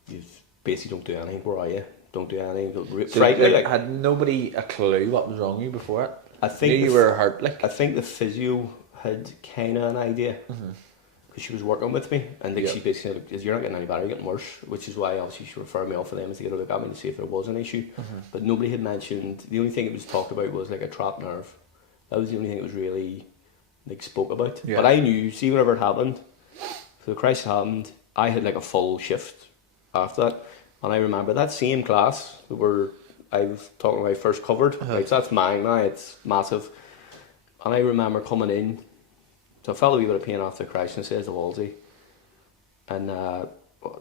You basically don't do anything. Where are you? Don't do anything. So like, had nobody a clue what was wrong with you before it? I think you were hurt. Like, I think the physio had kind of an idea. Because she was working with me. And she basically said, you're not getting any better, you're getting worse. Which is why obviously she referred me off for them to get a look at me to see if there was an issue. But nobody had mentioned, the only thing it was talked about was like a trapped nerve. That was the only thing it was really like spoke about. But I knew, see, whenever it happened, so the crisis happened, I had like a full shift after that. And I remember that same class where I was talking about first covered, right, so that's mine now, it's massive. And I remember coming in, so I felt a wee bit of pain after the crisis, and says the Wolsey, and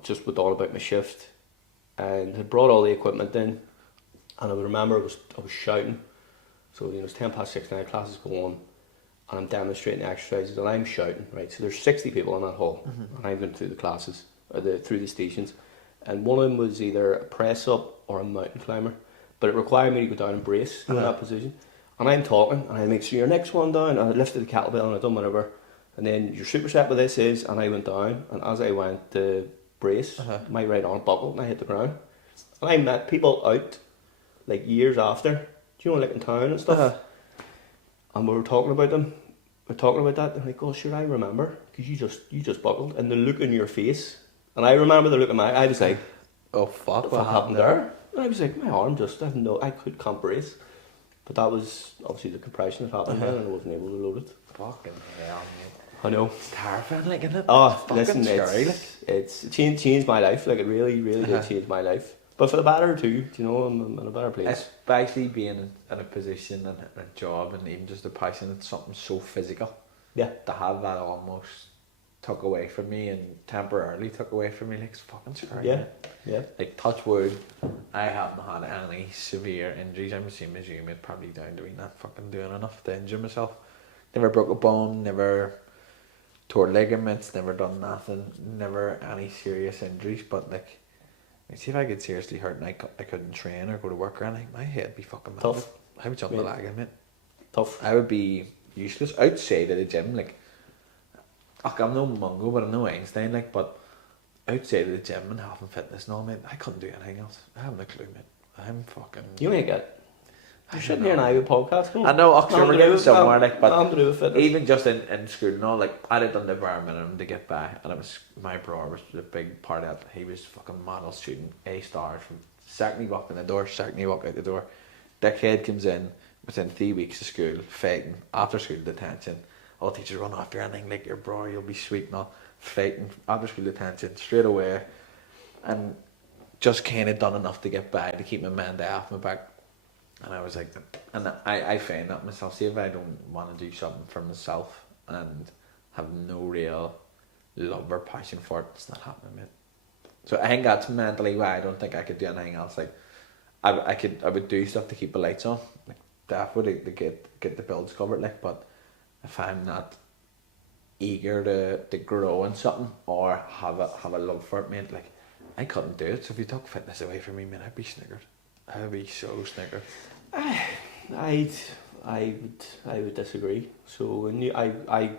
just went on about my shift, and had brought all the equipment in, and I would remember I was shouting. So you know, it's 6:10 now, class is going, and I'm demonstrating the exercises, and I'm shouting, right, so there's 60 people in that hall, and I'm going through the classes, through the stations, and one of them was either a press up or a mountain climber, but it required me to go down and brace in that position. And I'm talking, and I make sure your next one down, and I lifted the kettlebell, and I done whatever, and then your superset with this is, and I went down, and as I went to brace, my right arm buckled, and I hit the ground. And I met people out, like years after, do you know, like in town and stuff, and we were talking about them, and like, oh sure, I remember, because you just buckled, and the look in your face, and I remember the look in my, I was like, oh fuck, what happened there? And I was like, my arm just, I can't brace. But that was obviously the compression that happened then, and I wasn't able to load it. Fucking hell, mate. I know. It's terrifying, like, isn't it? Oh, it's listen, scary, it changed my life. Like, it really, really did change my life. But for the better too, do you know, I'm in a better place. Especially being in a position and a job, and even just a passion, it's something so physical. Yeah. To have that almost took away from me, and temporarily took away from me, like, it's fucking scary. Yeah. Like, touch wood, I haven't had any severe injuries. I'm the same as you, mate, probably down to me not fucking doing enough to injure myself. Never broke a bone, never tore ligaments, never done nothing, never any serious injuries. But like, see, if I get seriously hurt and I couldn't train or go to work or anything, my head would be fucking mad. Tough. I would jump the lag, mate. Tough. I would be useless. Outside of the gym, like, I'm no Mungo, but I'm no Einstein, like, but outside of the gym and health and fitness and all, mate, I couldn't do anything else. I haven't a clue, mate. I'm fucking... You ain't get... I'm sitting here and I have a podcast. I know, we're getting somewhere, like, but fitness. even just in school and all, like, I had done the bare minimum to get by, and it was, my brother was a big part of it. He was fucking model student, A stars, from second he walked in the door, second he walked out the door. That kid comes in within 3 weeks of school, fighting, after school detention. All teachers run after anything, like, your brother, you'll be sweet and all, fighting, after school detention, straight away, and just kind of done enough to get by, to keep my mind off my back. And I was like, and I find that myself, see, if I don't want to do something for myself and have no real love or passion for it, it's not happening, mate. So I think that's mentally why I don't think I could do anything else. Like, I would do stuff to keep the lights on, like, definitely to get the bills covered, like, but if I'm not eager to grow in something or have a love for it, mate, like, I couldn't do it. So if you took fitness away from me, man, I'd be sniggered. I would be so sniggered. I would disagree. So when I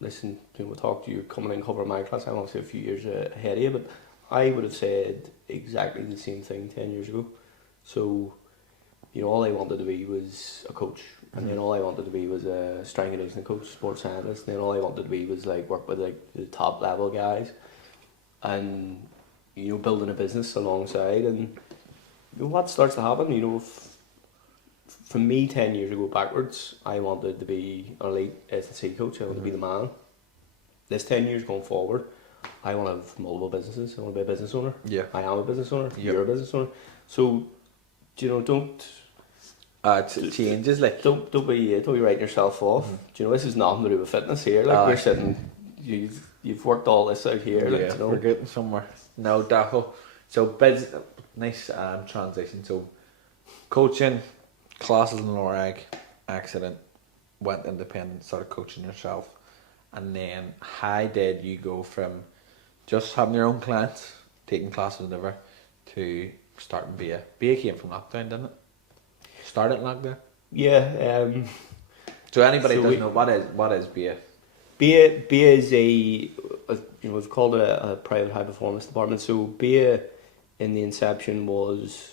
listen, we'll talk to you coming in covering my class. I'm obviously a few years ahead of you, but I would have said exactly the same thing 10 years ago. So, you know, all I wanted to be was a coach, and then all I wanted to be was a strength and conditioning coach, sports scientist, and then all I wanted to be was like work with like the top level guys, and you know, building a business alongside. And you know, what starts to happen, you know, for me 10 years ago backwards, I wanted to be an elite S&C coach. I wanted to be the man. This 10 years going forward, I want to have multiple businesses. I want to be a business owner. Yeah. I am a business owner. Yep. You're a business owner. So, you know, don't... it changes, like... Don't be writing yourself off. Do you know, this is nothing to do with fitness here. Like, we're sitting... You you've worked all this out here. Yeah, like, you know. we're getting somewhere. No, Daffo. So, nice transition. So, coaching, classes in Lorag, accident, went independent, started coaching yourself. And then, how did you go from just having your own clients, taking classes and whatever, to starting BA? BA came from lockdown, didn't it? Started in lockdown? Yeah. So anybody So doesn't know, what is BA? BA is it's called a private high performance department. So BA in the inception was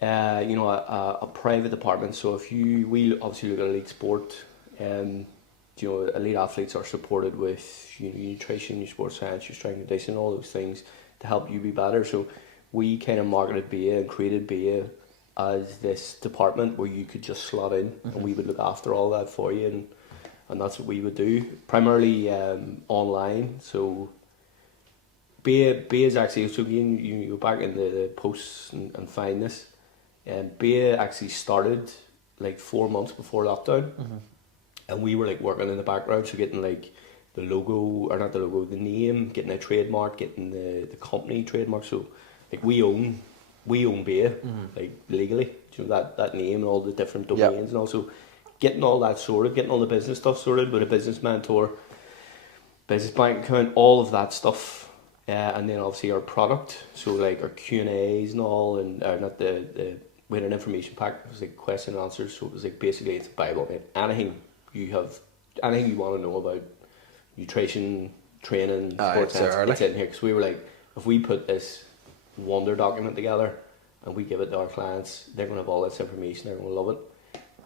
a private department. So we obviously look at elite sport, elite athletes are supported with your nutrition, your sports science, your strength and conditioning, all those things to help you be better. So we kind of marketed BA and created BA as this department where you could just slot in, and we would look after all that for you, and that's what we would do, primarily online. So BA is actually, so again, you go back in the posts and find this, BA actually started like 4 months before lockdown, and we were like working in the background, so getting like the logo, or not the logo, the name, getting a trademark, getting the company trademark. So like we own BA, like legally, that name and all the different domains, and also getting all that sorted, getting all the business stuff sorted with a business mentor, business bank account, all of that stuff, and then obviously our product, so like our Q&As and all, and not we had an information pack. It was like question and answers, so it was like basically it's a Bible. Anything you want to know about nutrition, training, sports science, it's in here. Because we were like, if we put this Wonder document together and we give it to our clients, they're going to have all this information, they're going to love it.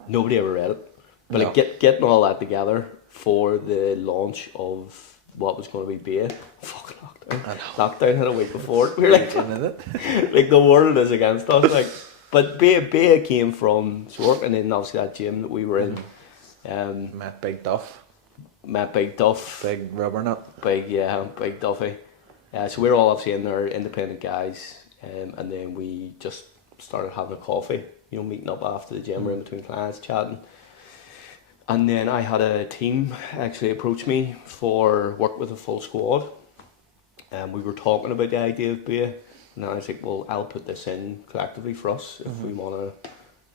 Nobody ever read it, but No. like getting all that together for the launch of what was going to be BA, fucking lockdown hit a week before. We were like, like the world is against us, like. But BA came from work, and then obviously that gym that we were in, Met Big Duff, Big Rubber Nut, Big Duffy. So we're all obviously in there, independent guys, and then we just started having a coffee, meeting up after the gym, in between clients, chatting. And then I had a team actually approach me for work with a full squad, and we were talking about the idea of BA, and I was like, well, I'll put this in collectively for us if we want to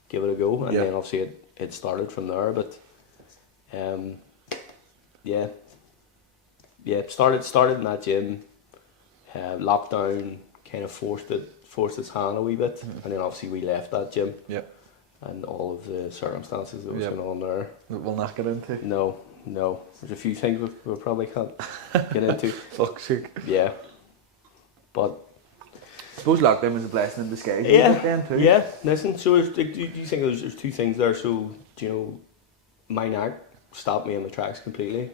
give it a go, and then obviously it started from there, but started in that gym. Lockdown kind of forced its hand a wee bit, and then obviously we left that gym. And all of the circumstances that was going on there. That we'll not get into. No. There's a few things we probably can't get into. Fuck's sake. Yeah. But I suppose lockdown was a blessing in disguise. Yeah. Listen, so do you think there's two things there? So, my knack stopped me in my tracks completely.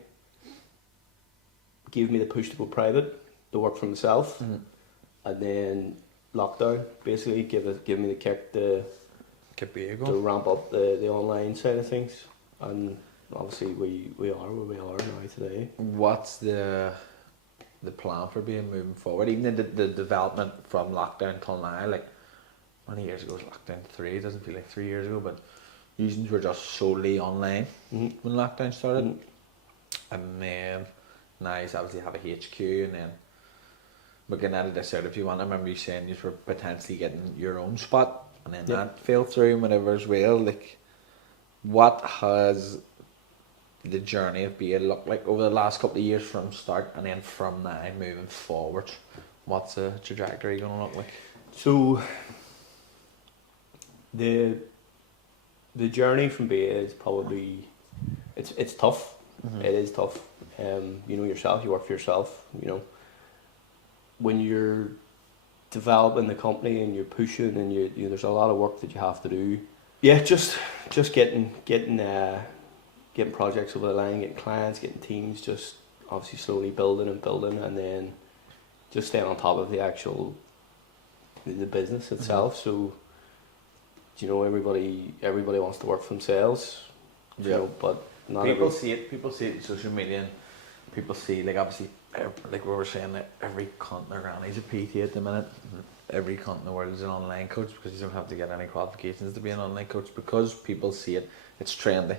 Gave me the push to go private, to work for myself, and then lockdown basically give me the kick to ramp up the online side of things, and obviously we are where we are now today. What's the plan for being moving forward? Even the development from lockdown till now, like how many years ago was lockdown? 3? It doesn't feel like 3 years ago, but usually were just solely online when lockdown started, and then now you obviously have a HQ, and then we can edit this out if you want. I remember you saying you were potentially getting your own spot, and then that fell through, whatever as well. Like, what has the journey of BA looked like over the last couple of years from start, and then from now moving forward? What's the trajectory going to look like? So the journey from BA is probably it's tough. It is tough. Yourself, you work for yourself. When you're developing the company and you're pushing, and you there's a lot of work that you have to do. Yeah, just getting projects over the line, getting clients, getting teams, just obviously slowly building, and then just staying on top of the business itself. So everybody wants to work for themselves. But not people see it in social media, and people see, like, obviously, like we were saying, that every cunt and their granny's a PT at the minute. Every cunt in the world is an online coach, because you don't have to get any qualifications to be an online coach, because people see it. It's trendy.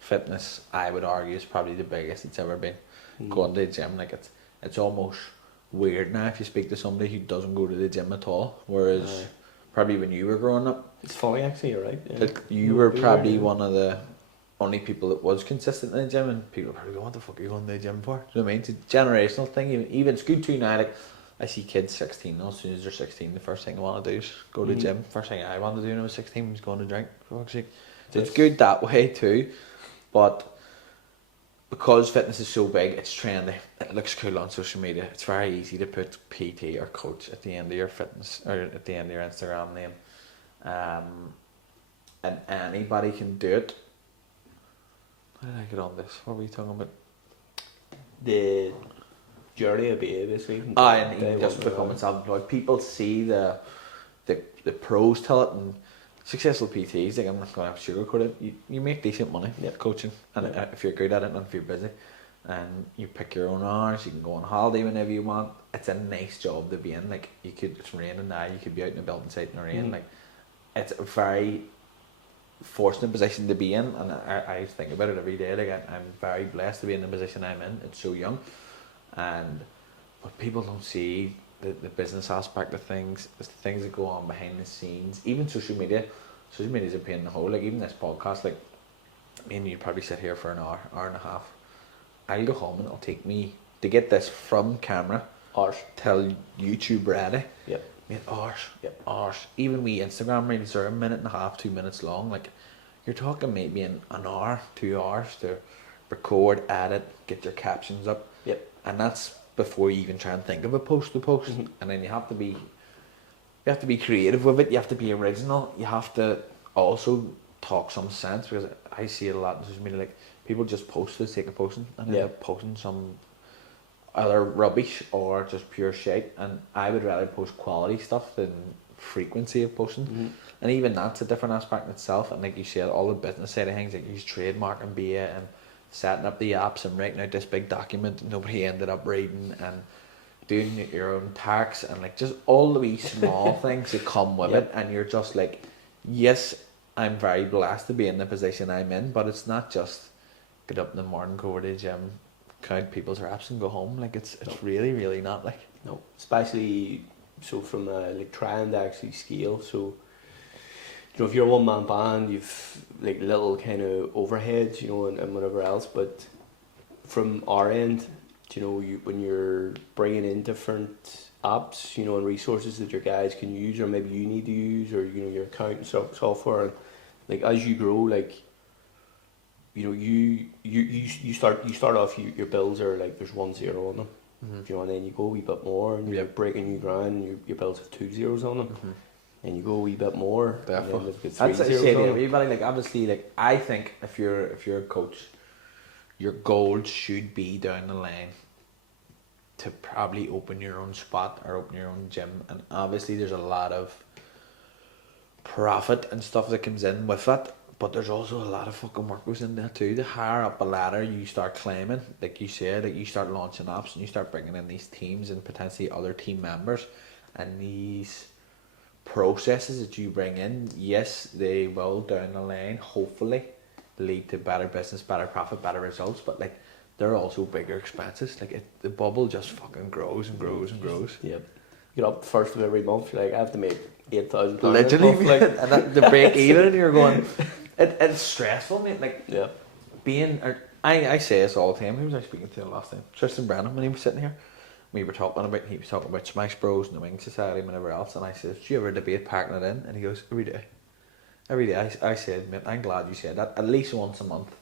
Fitness, I would argue, is probably the biggest it's ever been. going to the gym. Like it's almost weird now if you speak to somebody who doesn't go to the gym at all. Whereas probably when you were growing up, it's funny actually. You're right. Yeah. like you were probably one of the only people that was consistent in the gym, and people probably go, "What the fuck are you going to the gym for?" Do you know what I mean? It's a generational thing. Even school too now. Like I see kids 16 now. As soon as they're 16, the first thing they want to do is go to the gym. First thing I wanted to do when I was 16 was going to drink. For fuck's sake. So it's good that way too, but because fitness is so big, it's trendy. It looks cool on social media. It's very easy to put PT or coach at the end of your fitness or at the end of your Instagram name, and anybody can do it. How did I get on this? What were you talking about? The journey of being basically. And even just becoming self-employed. People see the pros tell it, and successful PTs, like I'm not going to sugarcoat it, you make decent money coaching, and if you're good at it and if you're busy, and you pick your own hours, you can go on holiday whenever you want. It's a nice job to be in. Like it's raining now, you could be out in a building site in the rain. Like it's a very fortunate position to be in, and I think about it every day. Like I'm very blessed to be in the position I'm in. It's so young, but people don't see the business aspect of things, the things that go on behind the scenes. Even social media is a pain in the hole. Like even this podcast, like me and you'd probably sit here for an hour and a half. I'll go home and it'll take me to get this from camera hours till YouTube ready. Yep. Mate, hours. Even me Instagram reels are a minute and a half, 2 minutes long. Like you're talking maybe an hour, 2 hours to record, edit, get your captions up. Yep. And that's before you even try and think of a post to post. And then you have to be creative with it. You have to be original. You have to also talk some sense, because I see it a lot in social media. Like people just post for the sake of posting, and end up posting some either rubbish or just pure shit. And I would rather post quality stuff than frequency of posting. And even that's a different aspect in itself. And like you said, all the business side of things, like you trademarking BA and setting up the apps and writing out this big document that nobody ended up reading, and doing your own tax, and like just all the wee small things that come with it. And you're just like, yes, I'm very blessed to be in the position I'm in, but it's not just get up in the morning, go over to the gym, count people's reps and go home. Like it's really, really not like. No, especially so from like trying to actually scale. So you know, if you're a one-man band, you've like little kind of overheads, you know, and whatever else. But from our end, you know, when you're bringing in different apps, you know, and resources that your guys can use, or maybe you need to use, or you know, your accounting software, and like as you grow, like you know, you start off, your bills are like there's 1 0 on them, you know, and then you go a wee bit more, and you're breaking new ground, and your bills have 2 zeros on them. And you go a wee bit more. Definitely. That's what I say to everybody. Like obviously, like I think if you're a coach, your goal should be down the line to probably open your own spot or open your own gym. And obviously, there's a lot of profit and stuff that comes in with it, but there's also a lot of fucking work goes in there too. The higher up a ladder you start climbing, like you said, like you start launching apps and you start bringing in these teams and potentially other team members, and these processes that you bring in, yes, they will down the line hopefully lead to better business, better profit, better results, but like they're also bigger expenses. Like the bubble just fucking grows and grows and grows. Yep. You get up first of every month, you're like, I have to make £8,000 literally, like, and the break even, and you're going, it's stressful, mate. Like being, I say this all the time. Who was I speaking to the last time? Tristan Brennan, when he was sitting here. He was talking about Smash Bros and the Wing Society and whatever else, and I said, do you ever debate packing it in? And he goes, every day. I said, mate, I'm glad you said that. At least once a month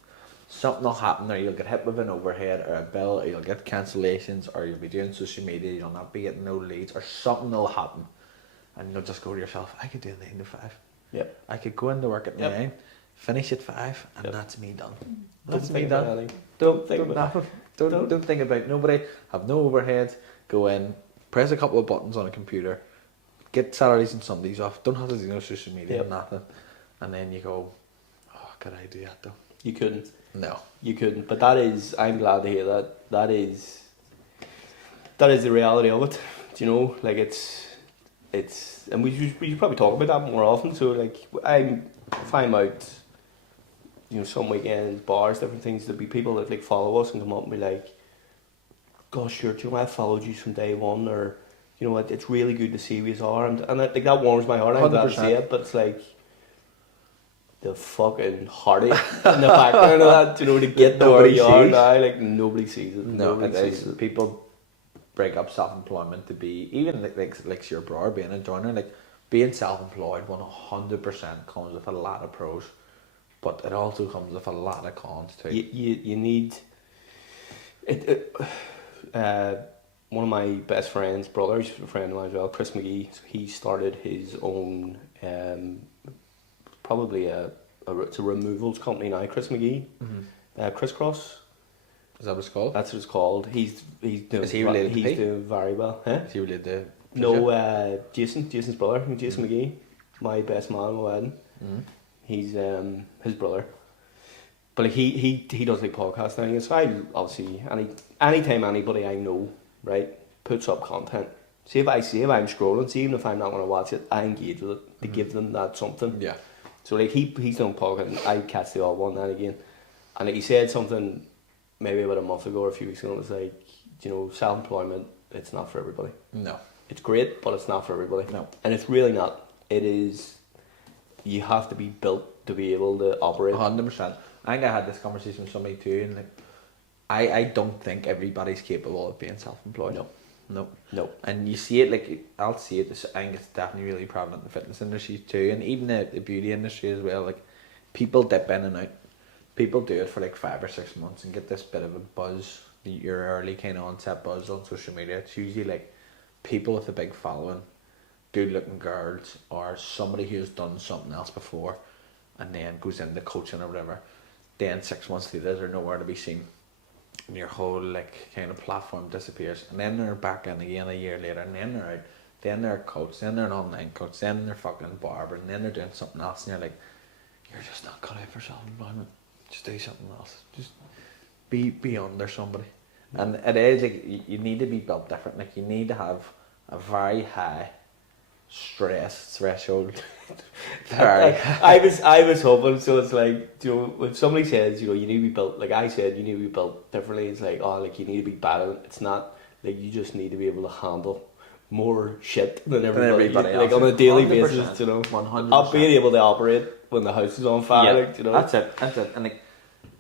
something will happen, or you'll get hit with an overhead or a bill, or you'll get cancellations, or you'll be doing social media, you'll not be getting no leads, or something will happen, and you'll just go to yourself, I could do 9 to 5. Yep. I could go into work at 9, finish at 5, and that's me done. That's me done. Don't think about nothing. Don't think about nobody. Have no overhead. Go in, press a couple of buttons on a computer, get Saturdays and Sundays off. Don't have to do no social media, nothing. And then you go, oh, could I do that though? You couldn't. No, you couldn't. But that is, I'm glad to hear that. That is the reality of it. Do you know, like it's, and we should probably talk about that more often. So like if I'm out, you know, some weekends, bars, different things, there'll be people that like follow us and come up and be like, gosh, sure, you know, I followed you from day one, or, you know, it's really good to see who you are, and like, that warms my heart. I'm glad to see it, but it's like the fucking heartache in the background of that, you know, to get to where you are now, like, nobody sees it. No, Nobody sees it. People break up self-employment to be, even like your brother being a joiner, like, being self-employed 100% comes with a lot of pros, but it also comes with a lot of cons too. You need it. One of my best friends' brothers, a friend of mine as well, Chris McGee. So he started his own, probably it's a removals company now. Chris McGee, Crisscross. Is that what it's called? That's what it's called. He's doing. Is he related to He's Pete? doing very well. Huh? Is he related to? No, Jason's brother, Jason McGee, my best man at my wedding. He's his brother. But like, he does like podcasts now. So I obviously anytime anybody I know, right, puts up content. See if I'm scrolling, see even if I'm not gonna watch it, I engage with it to give them that something. Yeah. So like he's done podcast, I catch the odd one now and again. And like, he said something maybe about a month ago or a few weeks ago, and it was like, you know, self-employment, it's not for everybody. No. It's great, but it's not for everybody. No. And it's really not. It is, you have to be built to be able to operate. 100%. I think I had this conversation with somebody too, and like, I don't think everybody's capable of being self-employed. No. And you see it, like, I'll see it, I think it's definitely really prevalent in the fitness industry too, and even the beauty industry as well. Like, people dip in and out. People do it for like 5 or 6 months and get this bit of a buzz, your early kind of onset buzz on social media. It's usually like people with a big following, good looking girls, or somebody who's done something else before and then goes into coaching or whatever. Then 6 months later they're nowhere to be seen, and your whole like kind of platform disappears, and then they're back in again a year later, and then they're out, then they're a coach, then they're an online coach, then they're fucking barber, and then they're doing something else, and you're like, you're just not cut out for self-employment. Just do something else. Just be under somebody. And it is like, you need to be built different. Like, you need to have a very high stress threshold. I was hoping, so it's like, you know, when somebody says, you know, you need to be built, like I said, you need to be built differently, it's like, oh, like, you need to be better. It's not, like, you just need to be able to handle more shit than everybody else. Like, on a daily basis, you know. 100%. Being able to operate when the house is on fire, Yeah, like, you know. That's it. And like,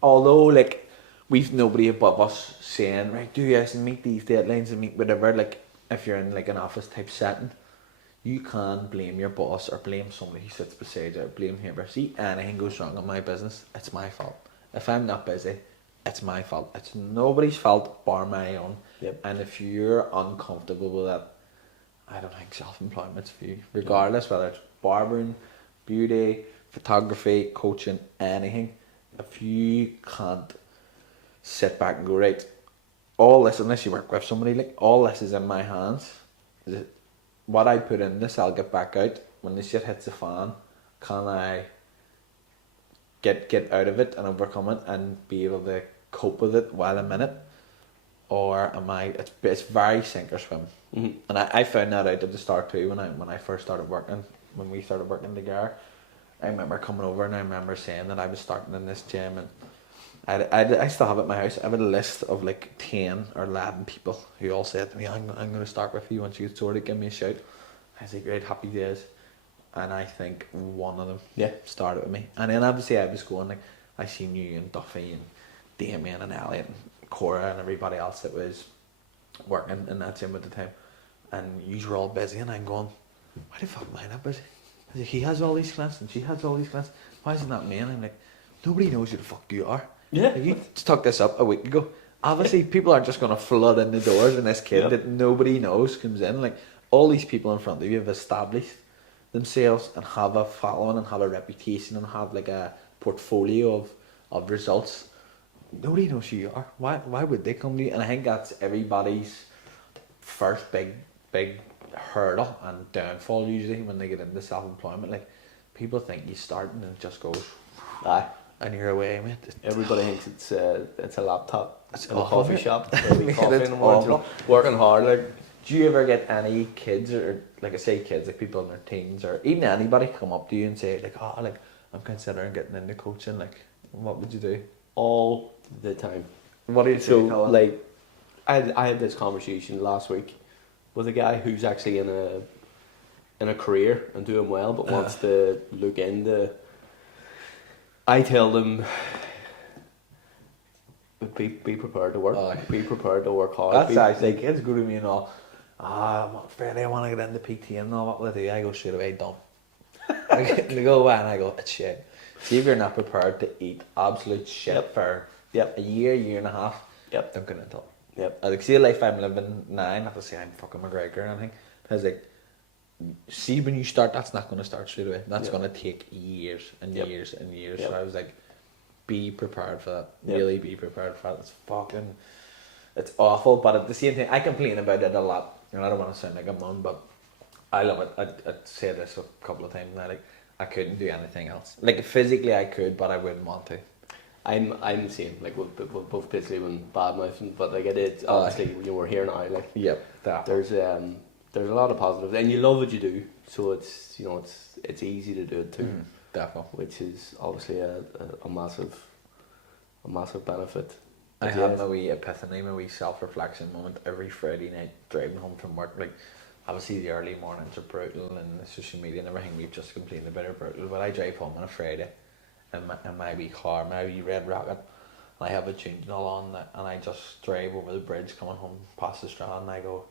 although like, we've nobody above us saying, right, do this and meet these deadlines and meet whatever, like, if you're in like an office type setting, you can't blame your boss or blame somebody who sits beside you or blame whoever. See, anything goes wrong in my business, it's my fault. If I'm not busy, it's my fault. It's nobody's fault bar my own. Yep. And if you're uncomfortable with that, I don't think self-employment's for you. Regardless whether it's barbering, beauty, photography, coaching, anything. If you can't sit back and go, right, all this, unless you work with somebody, like, all this is in my hands. What I put in this, I'll get back out. When the shit hits the fan, can I get out of it and overcome it and be able to cope with it while I'm in it? Or am I, it's very sink or swim. Mm-hmm. And I found that out at the start too, when I first started working, when we started working together. I remember coming over and I remember saying that I was starting in this gym, and I still have it at my house. I have a list of like 10 or 11 people who all said to me, I'm going to start with you once you get sorted, give me a shout. I say, great, happy days. And I think one of them started with me. And then obviously I was going, like, I seen you and Duffy and Damien and Elliot and Cora and everybody else that was working in that gym at the time. And you were all busy, and I'm going, why the fuck am I not busy? I said, he has all these clients and she has all these clients. Why isn't that me? And I'm like, nobody knows who the fuck you are. Yeah. Like, you took this up a week ago. Obviously, people aren't just going to flood in the doors when this kid that nobody knows comes in. Like, all these people in front of you have established themselves and have a following and have a reputation and have like a portfolio of results. Nobody knows who you are. Why would they come to you? And I think that's everybody's first big hurdle and downfall usually when they get into self-employment. Like, people think you start and it just goes, aye, and you're away, mate. Everybody thinks it's a laptop. It's in a awful, coffee mate. shop. Coffee in the morning, awful. working hard. Like, do you ever get any kids, or like I say kids, like people in their teens, or even anybody come up to you and say like, oh, like, I'm considering getting into coaching, like, what would you do? all the time. What do you So say, Colin? like, I had this conversation last week with a guy who's actually in a career and doing well, but wants to look into. I tell them, be prepared to work. Be prepared to work hard. That's actually kids go to me and all. I'm Freddie, I want to get into PT and all. What will I do? I go straight away, done. They go away and I go, it's shit. See if you're not prepared to eat absolute shit for a year and a half. Don't get into it. Like, see the life I'm living now, I have to say I'm fucking McGregor or anything. Because like, see when you start, that's not going to start straight away. That's going to take years and years and years. So I was like, be prepared for that. Really be prepared for that. It's awful, but at the same time, I complain about it a lot. And I don't want to sound like a mum, but I love it. I'd say this a couple of times now. Like, I couldn't do anything else. Like, physically I could, but I wouldn't want to. I'm the same. Like, we're both basically when bad mouthing, but like it is obviously we're here now. Like, there's a lot of positives, and you love what you do, so it's it's easy to do it too. Definitely. Which is obviously a massive benefit. I have my wee epiphany, my wee self-reflection moment every Friday night driving home from work. Like, obviously the early mornings are brutal and the social media and everything we've just complained about are brutal, but I drive home on a Friday in my wee car, my wee red rocket, and I have a tune all on that, and I just drive over the bridge coming home past the Strand and I go,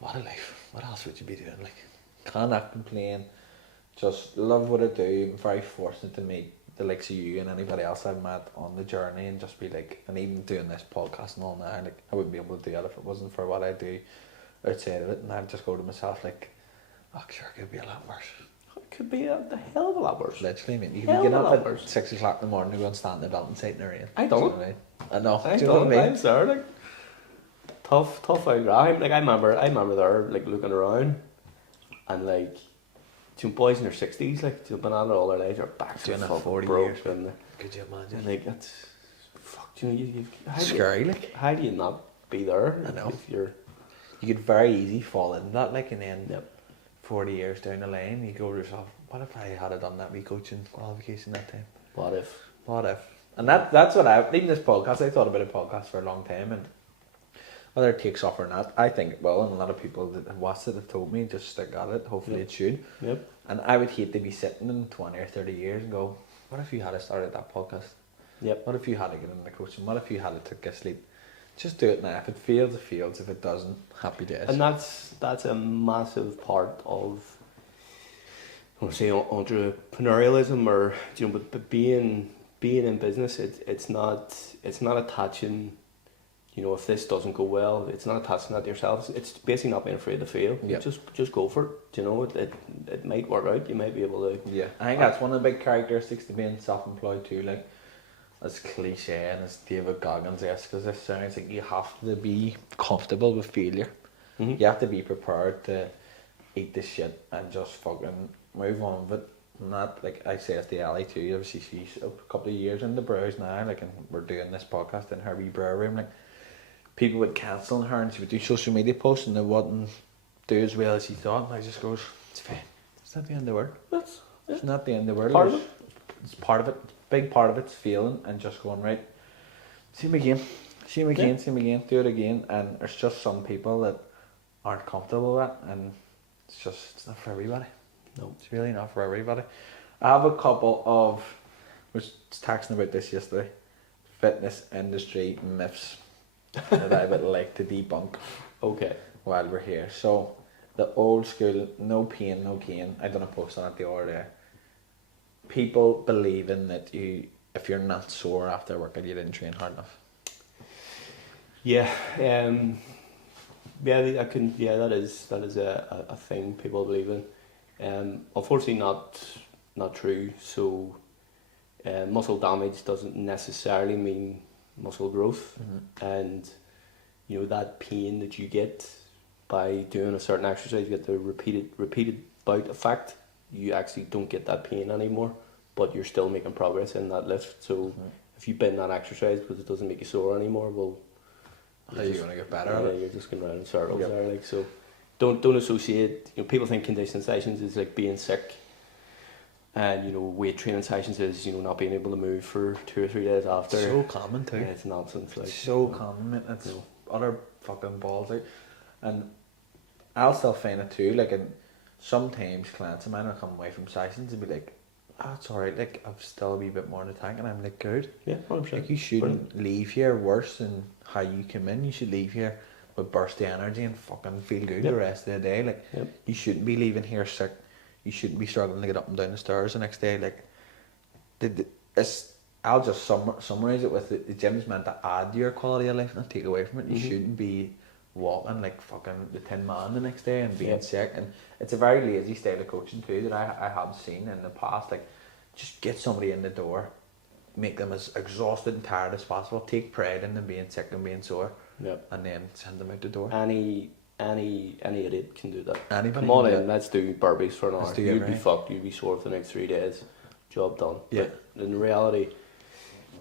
what a life, what else would you be doing? Like, cannot complain, just love what I do. I'm very fortunate to meet the likes of you and anybody else I've met on the journey, and just be like, and even doing this podcast and all now, like, I wouldn't be able to do that if it wasn't for what I do outside of it. And I'd just go to myself like, oh sure, it could be a lot worse. It could be a hell of a lot worse. Literally, mate. You could get up at 6 o'clock in the morning and go and stand in the Belton site in the rain. I don't. I know. I do you know what I mean? I'm sorry, like, tough out grind. Like, I remember there, like, looking around, and like, some boys in their 60s, like, they've been at it all their lives, their backs are fucking 40 broke, years. and Could you imagine? and like, that's fuck. You Scary, like. How do you not be there? I know. If you're. You could very easy fall into that, like, and then 40 years down the line, you go to yourself, what if I had done that wee coaching qualification that time? What if? And that's what even this podcast, I thought about a podcast for a long time, and whether it takes off or not, I think it will, and a lot of people that have watched it have told me, just stick at it, hopefully it should. And I would hate to be sitting in 20 or 30 years and go, what if you had started that podcast? What if you had to get into coaching? What if you had to take a sleep? Just do it now. If it fails, it fails. If it doesn't, happy days. And that's a massive part of, I want to say, entrepreneurialism, or but being in business. It's not attaching. If this doesn't go well, it's not attaching that to yourself. It's basically not being afraid to fail. Just go for it. It might work out. You might be able to. Yeah, I think that's one of the big characteristics to being self-employed too. Like, as cliche and as David Goggins-esque as this sounds, like, you have to be comfortable with failure. You have to be prepared to eat the shit and just fucking move on with it. And that, like I say, it's the alley too. Obviously, she's a couple of years in the brews now, like, and we're doing this podcast in her wee brew room. Like, people would cancel on her and she would do social media posts and they wouldn't do as well as she thought. And I just goes, it's fine. It's not the end of the world. It's not the end of the world. Part of it. It's part of it. Big part of it's failing and just going, right, same again, do it again. And there's just some people that aren't comfortable with that, and it's not for everybody. No, it's really not for everybody. I have a couple of, was texting about this yesterday, fitness industry myths that I would like to debunk. Okay. While we're here. So, the old school, no pain, no gain. I done a post on it the other day. People believing that if you're not sore after working, you didn't train hard enough. Yeah, that is a thing people believe in. Unfortunately, not true. So, muscle damage doesn't necessarily mean muscle growth, and that pain that you get by doing a certain exercise, you get the repeated bout effect. You actually don't get that pain anymore, but you're still making progress in that lift. So if you bin that exercise because it doesn't make you sore anymore, well, how are you going to get better at it? You're just going around in circles there. Like, so don't associate. People think conditioning sessions is like being sick, and weight training sessions is not being able to move for 2 or 3 days after. So common too. Yeah, it's nonsense. Like, so common, mate. It's utter fucking balls out. And I'll still find it too, like, and sometimes clients of mine will come away from sessions and be like, oh, it's alright, like, I've still a wee bit more in the tank, and I'm like, good. Yeah, 100%. Like, you shouldn't leave here worse than how you came in. You should leave here with burst of energy and fucking feel good the rest of the day. Like, you shouldn't be leaving here sick. You shouldn't be struggling to get up and down the stairs the next day. Like, I'll just summarise it with the gym's meant to add to your quality of life, not take away from it. You shouldn't be walking like fucking the Tin Man the next day and being sick. And it's a very lazy style of coaching too that I have seen in the past. Like, just get somebody in the door, make them as exhausted and tired as possible, take pride in them being sick and being sore, and then send them out the door. Any idiot can do that. Anybody Come on can do in, let's do burpees for an hour. You'd be fucked, you'd be sore for the next 3 days. Job done. Yeah. But in reality,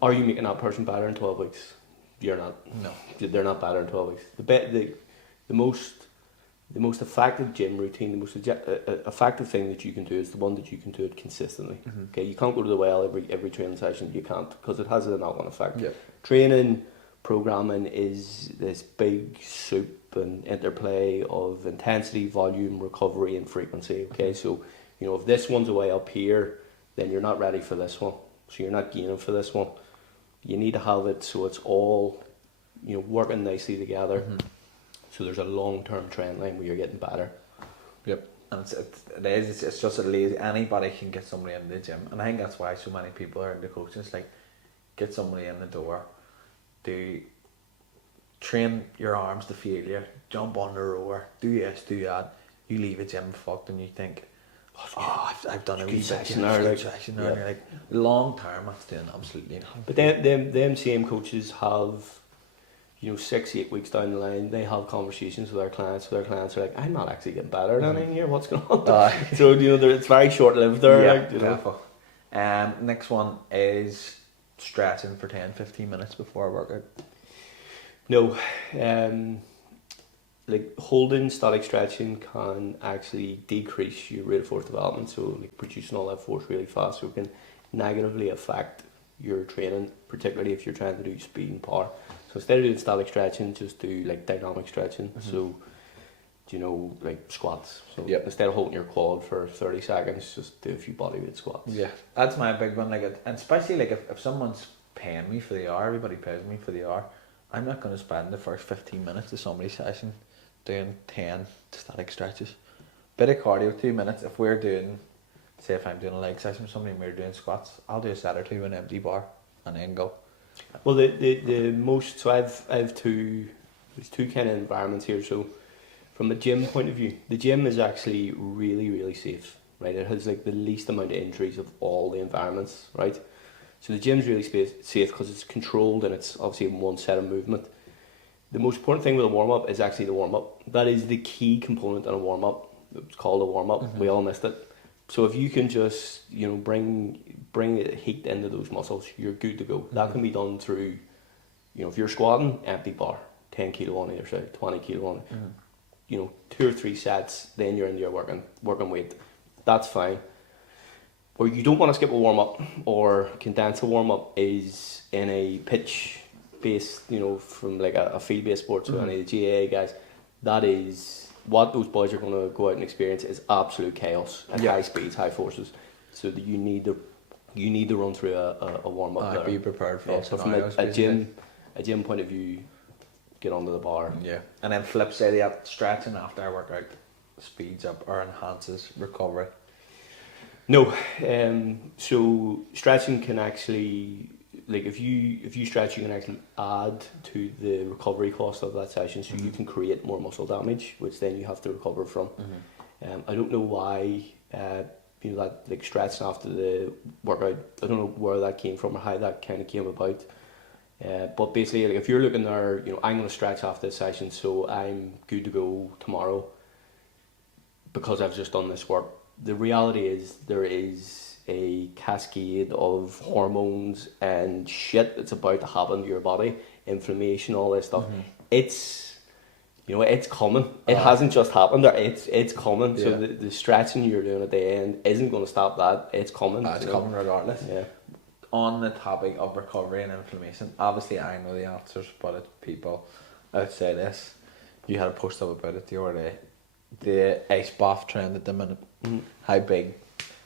are you making that person better in 12 weeks? You're not. No. They're not better in 12 weeks. The most effective gym routine, the most effective thing that you can do is the one that you can do it consistently. Okay, you can't go to the well every training session. You can't, because it has a knock-on effect. Yeah. Training, programming is this big soup and interplay of intensity, volume, recovery, and frequency. Okay, so if this one's away up here, then you're not ready for this one. So you're not gaining for this one. You need to have it so it's all, working nicely together. So there's a long-term trend line where you're getting better. Yep. And it's just a lazy. Anybody can get somebody in the gym, and I think that's why so many people are into coaching. It's like, get somebody in the door, train your arms to failure, jump on the rower, do this, do that. You leave a gym fucked, and you think, I've done a wee session now. You're like, long term, that's doing absolutely nothing. But them same coaches have, 6-8 weeks down the line, they have conversations with their clients. So their clients are like, I'm not actually getting better than in here. What's going on? So it's very short lived there. Yeah, next one is stretching for 10-15 minutes before a workout. No, like holding static stretching can actually decrease your rate of force development, so like producing all that force really fast, so it can negatively affect your training, particularly if you're trying to do speed and power. So instead of doing static stretching, just do like dynamic stretching. So, like squats. So instead of holding your quad for 30 seconds, just do a few bodyweight squats. Yeah, that's my big one. Like, and especially like if someone's paying me for the hour, everybody pays me for the hour. I'm not going to spend the first 15 minutes of somebody's session doing 10 static stretches. Bit of cardio, 2 minutes. If we're doing, say if I'm doing a leg session with somebody and we're doing squats, I'll do a set or two in an empty bar and then go. Well, the most, so there's two kind of environments here. So from a gym point of view, the gym is actually really, really safe, right? It has like the least amount of injuries of all the environments, right? So the gym's really safe because it's controlled and it's obviously in one set of movement. The most important thing with a warm-up is actually the warm-up. That is the key component in a warm-up. It's called a warm-up. We all missed it. So if you can just, bring heat into those muscles, you're good to go. That can be done through, if you're squatting, empty bar, 10 kilo on either side, 20 kilo on it. 2 or 3 sets, then you're into your working weight. That's fine. Where you don't want to skip a warm-up or condense a warm-up is in a pitch-based, from like a field-based sport, so any of the GAA guys, that is what those boys are going to go out and experience is absolute chaos at high speeds, high forces. So that you need to run through a warm-up there. Be prepared for all so from a gym point of view, get onto the bar. Yeah. And then flip side of that, stretching after a workout speeds up or enhances recovery. No, so stretching can actually, like if you stretch, you can actually add to the recovery cost of that session, so you can create more muscle damage, which then you have to recover from. I don't know why, that like stretching after the workout, I don't know where that came from or how that kind of came about. But basically, like if you're looking there, I'm going to stretch after this session, so I'm good to go tomorrow because I've just done this work. The reality is there is a cascade of hormones and shit that's about to happen to your body, inflammation, all this stuff. It's it's coming. It hasn't just happened. It's coming. Yeah. So the stretching you're doing at the end isn't going to stop that. It's coming. It's coming regardless. Yeah. On the topic of recovery and inflammation, obviously I know the answers, but it's people I'd say this. You had a post up about it the other day. The ice bath trend at the minute. Mm-hmm. How big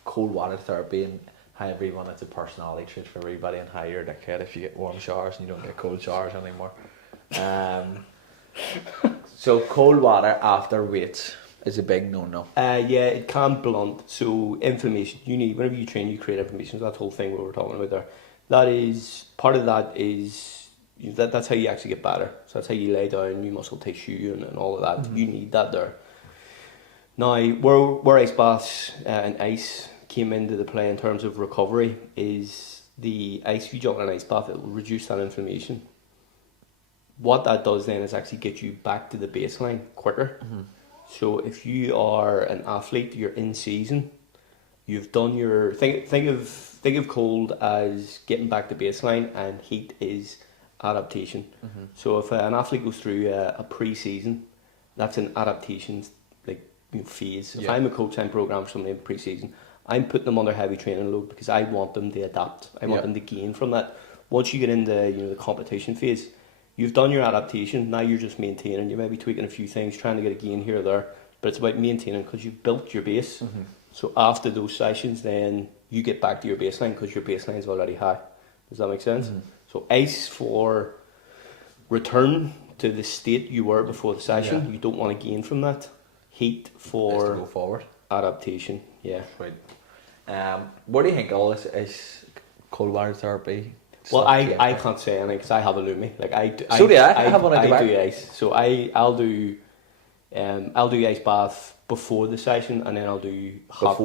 cold water therapy and how everyone, it's a personality trait for everybody, and how you're a dickhead if you get warm showers and you don't get cold showers anymore. So cold water after weights is a big no-no. Yeah, it can blunt. So inflammation, you need, whenever you train, you create inflammation. So that whole thing we were talking about there, that is, part of that is, that's how you actually get better. So that's how you lay down new muscle tissue and all of that. Mm-hmm. You need that there. Now, where ice baths and ice came into the play in terms of recovery is the ice, if you jump in an ice bath, it will reduce that inflammation. What that does then is actually get you back to the baseline quicker. Mm-hmm. So if you are an athlete, you're in season, you've done your think of cold as getting back to baseline, and heat is adaptation. Mm-hmm. So if an athlete goes through a pre-season, that's an adaptation phase. If I'm a coach, I'm programmed for something in pre-season, I'm putting them under heavy training load because I want them to adapt. I want them to gain from that. Once you get into the competition phase, you've done your adaptation. Now you're just maintaining. You may be tweaking a few things, trying to get a gain here or there, but it's about maintaining because you've built your base. Mm-hmm. So after those sessions, then you get back to your baseline because your baseline is already high. Does that make sense? Mm-hmm. So ice for return to the state you were before the session. You don't want to gain from that. Heat for to go forward. Adaptation. Yeah. Right. What do you think of all this is cold water therapy? Well, I can't say anything because I have a Lumi. I have one at the back. I do ice. So I'll do ice bath before the session, and then I'll do hot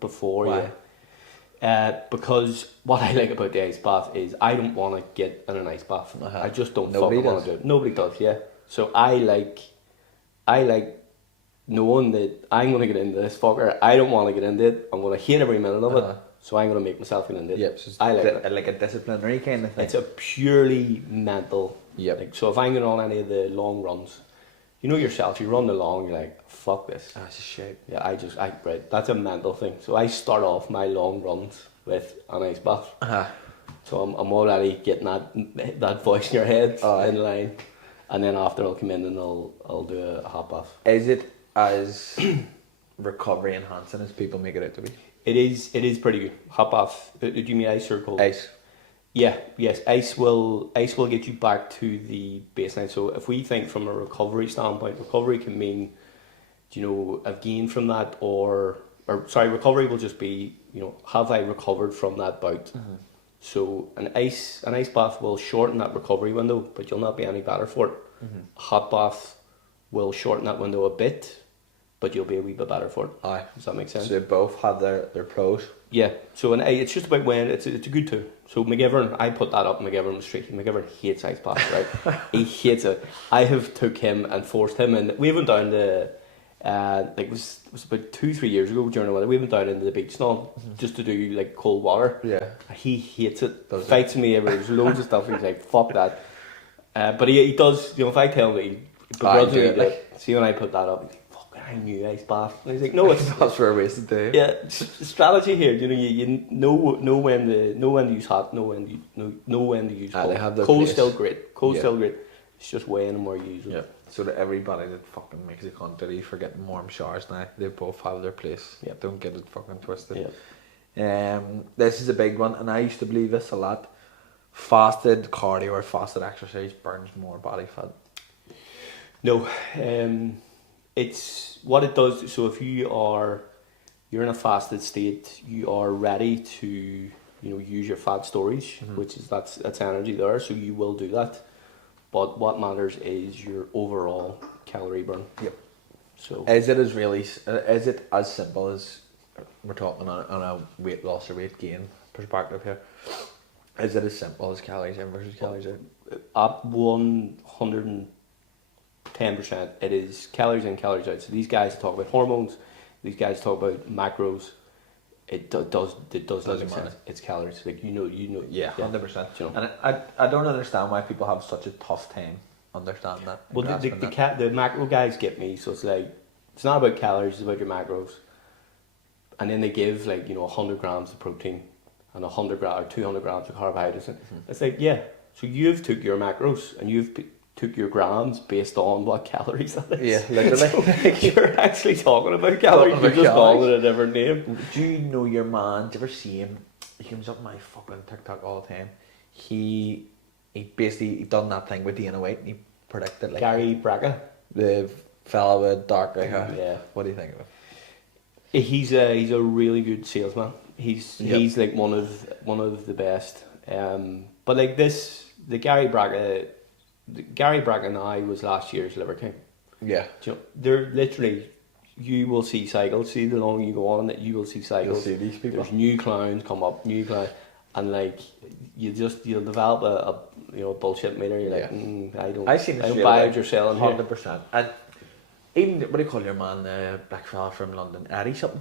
before. Why? Yeah. Because what I like about the ice bath is I don't want to get in an ice bath. I just don't fucking want to do it. Nobody does. Yeah. So I like knowing that I'm going to get into this fucker. I don't want to get into it. I'm going to hate every minute of it. So I'm going to make myself get into it. Yep. So I like it. Like a disciplinary kind of thing. It's a purely mental. Yep. So if I'm going on any of the long runs, you know yourself, you run the long, you're like, fuck this. That's a shit. Yeah, right. That's a mental thing. So I start off my long runs with an ice bath. So I'm already getting that voice in your head in line. And then after I'll come in and I'll do a hot bath. Is it as recovery enhancing as people make it out to be? It is pretty good. Hot bath. Do you mean ice or cold? Ice. Yeah, yes. Ice will get you back to the baseline. So if we think from a recovery standpoint, recovery can mean, I've gained from that, recovery will just be, have I recovered from that bout? Mm-hmm. So an ice bath will shorten that recovery window, but you'll not be any better for it. Mm-hmm. Hot bath will shorten that window a bit, but you'll be a wee bit better for it. Aye. Does that make sense? So they both have their pros. Yeah. So it's just about when it's a good tool. So McGivern, I put that up. McGivern was straight. McGivern hates ice baths, right? He hates it. I have took him and forced him, and we went down to it was about 2-3 years ago during the weather. We went down into the beach now just to do cold water. Yeah. He hates it. Fights me everywhere. There's loads of stuff. He's like, fuck that. But he does. If I tell him, see when I put that up. I knew ice bath. And he's like, no, it's that's for a wasted day. Yeah, strategy here. You know when to use hot, know when to use cold. They have their Cold's still great. Cold's still great. It's just weighing them where you use it. Yeah. So that everybody that fucking makes a country for getting warm showers now, they both have their place. Yeah. Don't get it fucking twisted. Yeah. This is a big one, and I used to believe this a lot. Fasted cardio or fasted exercise burns more body fat. No. It's what it does. So if you're in a fasted state, you are ready to use your fat storage, which is that's energy there. So you will do that. But what matters is your overall calorie burn. Yep. So is it as simple as we're talking on a weight loss or weight gain perspective here? Is it as simple as calories in versus calories out? At 110%, it is calories in, calories out. So these guys talk about hormones, these guys talk about macros. It doesn't matter. It's calories. Like you know. Yeah, 100%. And I don't understand why people have such a tough time understanding that. Well, the macro guys get me. So it's like it's not about calories. It's about your macros. And then they give 100 grams of protein and 100 grams or 200 grams of carbohydrates. It's like, yeah. So you've took your macros and you've took your grams based on what calories that is. Yeah, literally. So you're actually talking about calories. Talking You're about just calling calories. it a different name. Do you know your man? Do you ever see him? He comes up my fucking TikTok all the time. He basically he done that thing with Dana White and he predicted like Gary Braga. the fella with dark grey hair. Yeah. What do you think of it? He's a really good salesman. He's like one of the best. But like the Gary Braga now was last year's Liver King. Yeah. Do you know, they're literally, you will see cycles. See the longer you go on it, you will see cycles. You'll see these people. There's new clowns come up, and like you'll develop a bullshit meter. You're like, I don't buy what you're selling here. 100%. And even what do you call your man, the black fella from London, Eddie something?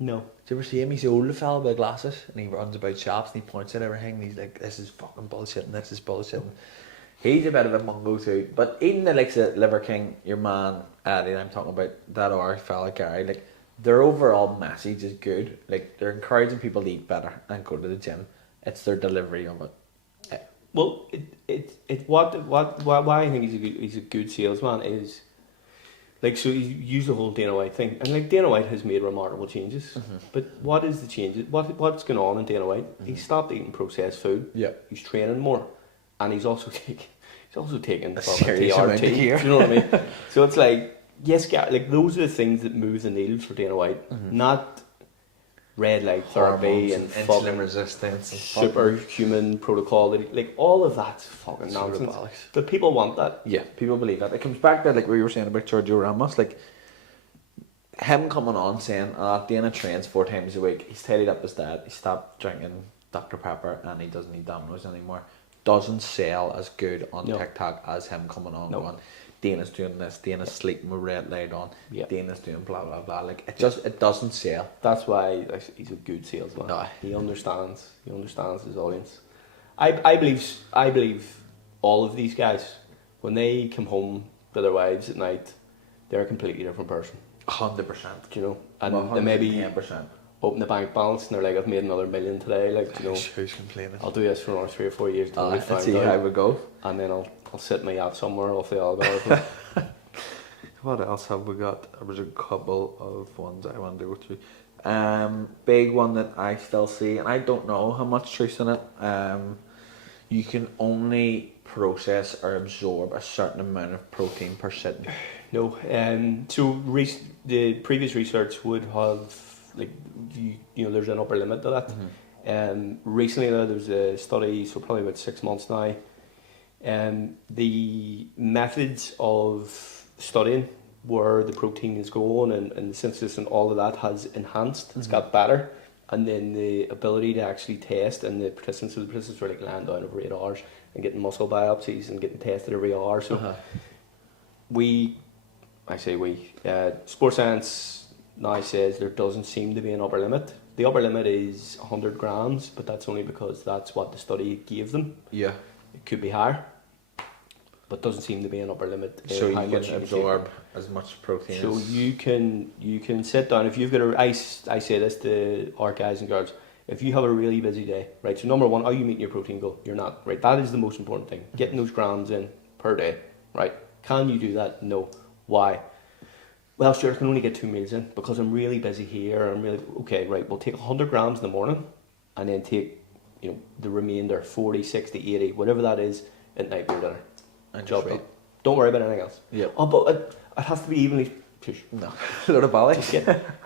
No. Do you ever see him? He's the older fella with glasses and he runs about shops and he points at everything and he's like, this is fucking bullshit and this is bullshit. And he's a bit of a mungo too. But even the likes of Liver King, your man Eddie, I'm talking about that our fella Gary, like their overall message is good. Like they're encouraging people to eat better and go to the gym. It's their delivery of it. Well, why I think he's a good salesman is, like, so you use the whole Dana White thing, and like Dana White has made remarkable changes. Mm-hmm. But what is the changes? What's going on in Dana White? Mm-hmm. He stopped eating processed food. Yeah. He's training more, and he's also taking A fucking serious amount of TRT. gear. Do you know what I mean? So it's like, yes, like those are the things that move the needle for Dana White, not red light therapy Hormones and insulin fucking resistance and superhuman protocol. Like all of that's fucking nonsense. bollocks. But people want that. Yeah, people believe that. It comes back to like what you were saying about Sergio Ramos, like him coming on saying, Dana trains 4 times a week. He's tidied up his diet. He stopped drinking Dr. Pepper and he doesn't eat Domino's anymore. Doesn't sell as good on TikTok as him coming on going, Dana's doing this, Dana's sleeping with red light on, Dana's doing blah blah blah. Like it doesn't sell. That's why he's a good salesman. No. He understands his audience. I believe all of these guys, when they come home to their wives at night, they're a completely different person. 100%. You know, and they maybe 10%. open the bank balance and they're like, I've made another $1 million today. Like, you know, who's complaining? I'll do this for another 3 or 4 years till we Let's find see out, how we go. and then I'll sit in my yacht somewhere off the Algarve. What else have we got? There was a couple of ones I wanted to go through. Big one that I still see, and I don't know how much truth in it. You can only process or absorb a certain amount of protein per sitting. No, so the previous research would have, like, you know, there's an upper limit to that. Mm-hmm. Recently there was a study, so probably about 6 months now. The methods of studying where the protein is going and the synthesis and all of that has enhanced. It's got better, and then the ability to actually test, and the participants were like lying down over 8 hours and getting muscle biopsies and getting tested every hour. So Sports Science now says there doesn't seem to be an upper limit. The upper limit is 100 grams, but that's only because that's what the study gave them. Yeah. It could be higher, but doesn't seem to be an upper limit. So you can absorb as much protein. So you can sit down. If you've got I say this to our guys and girls. If you have a really busy day, right? So number one, are you meeting your protein goal? You're not, right? That is the most important thing. Getting those grams in per day, right? Can you do that? No. Why? Well, sure, I can only get 2 meals in because I'm really busy here. I'm really okay, right? We'll take 100 grams in the morning, and then take, you know, the remainder 40, 60, 80, whatever that is, at night for your dinner. And Job just done. Don't worry about anything else. Yeah. Oh, but it has to be evenly. No, a lot of bollocks.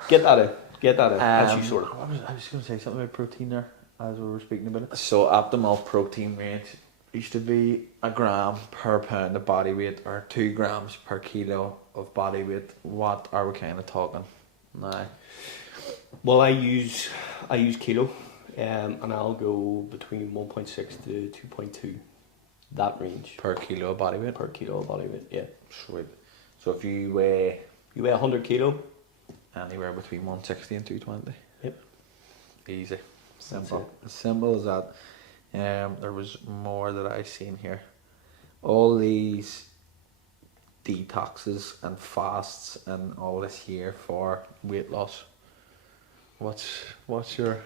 Get that in. Get that in. That's you sorted. I was going to say something about protein there as we were speaking about it. So optimal protein range used to be 1 gram per pound of body weight or 2 grams per kilo of body weight. What are we kind of talking now? Well, I use kilo, and I'll go between 1.6 to 2.2, that range. Per kilo of body weight? Per kilo of body weight, yeah. Sweet. So if you weigh 100 kilo, anywhere between 160 and 220. Yep. Easy. Simple. As simple as that. There was more that I seen here. All these detoxes and fasts and all this here for weight loss. What's your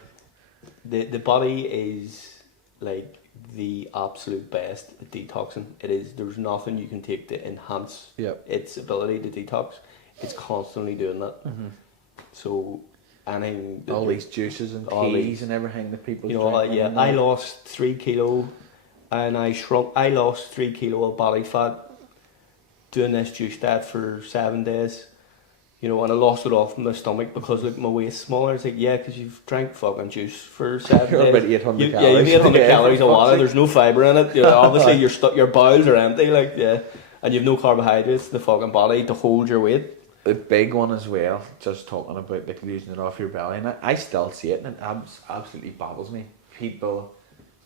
the body is like the absolute best at detoxing. It is. There's nothing you can take to enhance Yep. its ability to detox. It's constantly doing that. Mm-hmm. So anything, All these juices and all teas these- and everything that people you know, drink. yeah, I lost 3 kilo, and I shrunk. I lost 3 kilo of body fat doing this juice diet for 7 days. You know, and I lost it off my stomach because like my waist's smaller. It's like, yeah, because you've drank fucking juice for 7 You're days. about 800 Yeah, calories. you need 800 Yeah, calories for of fuck's water. sake. There's no fibre in it. You know, obviously, your bowels are empty, like, yeah. And you've no carbohydrates in the fucking body to hold your weight. The big one as well, just talking about like losing it off your belly, and I still see it, and it absolutely baffles me. People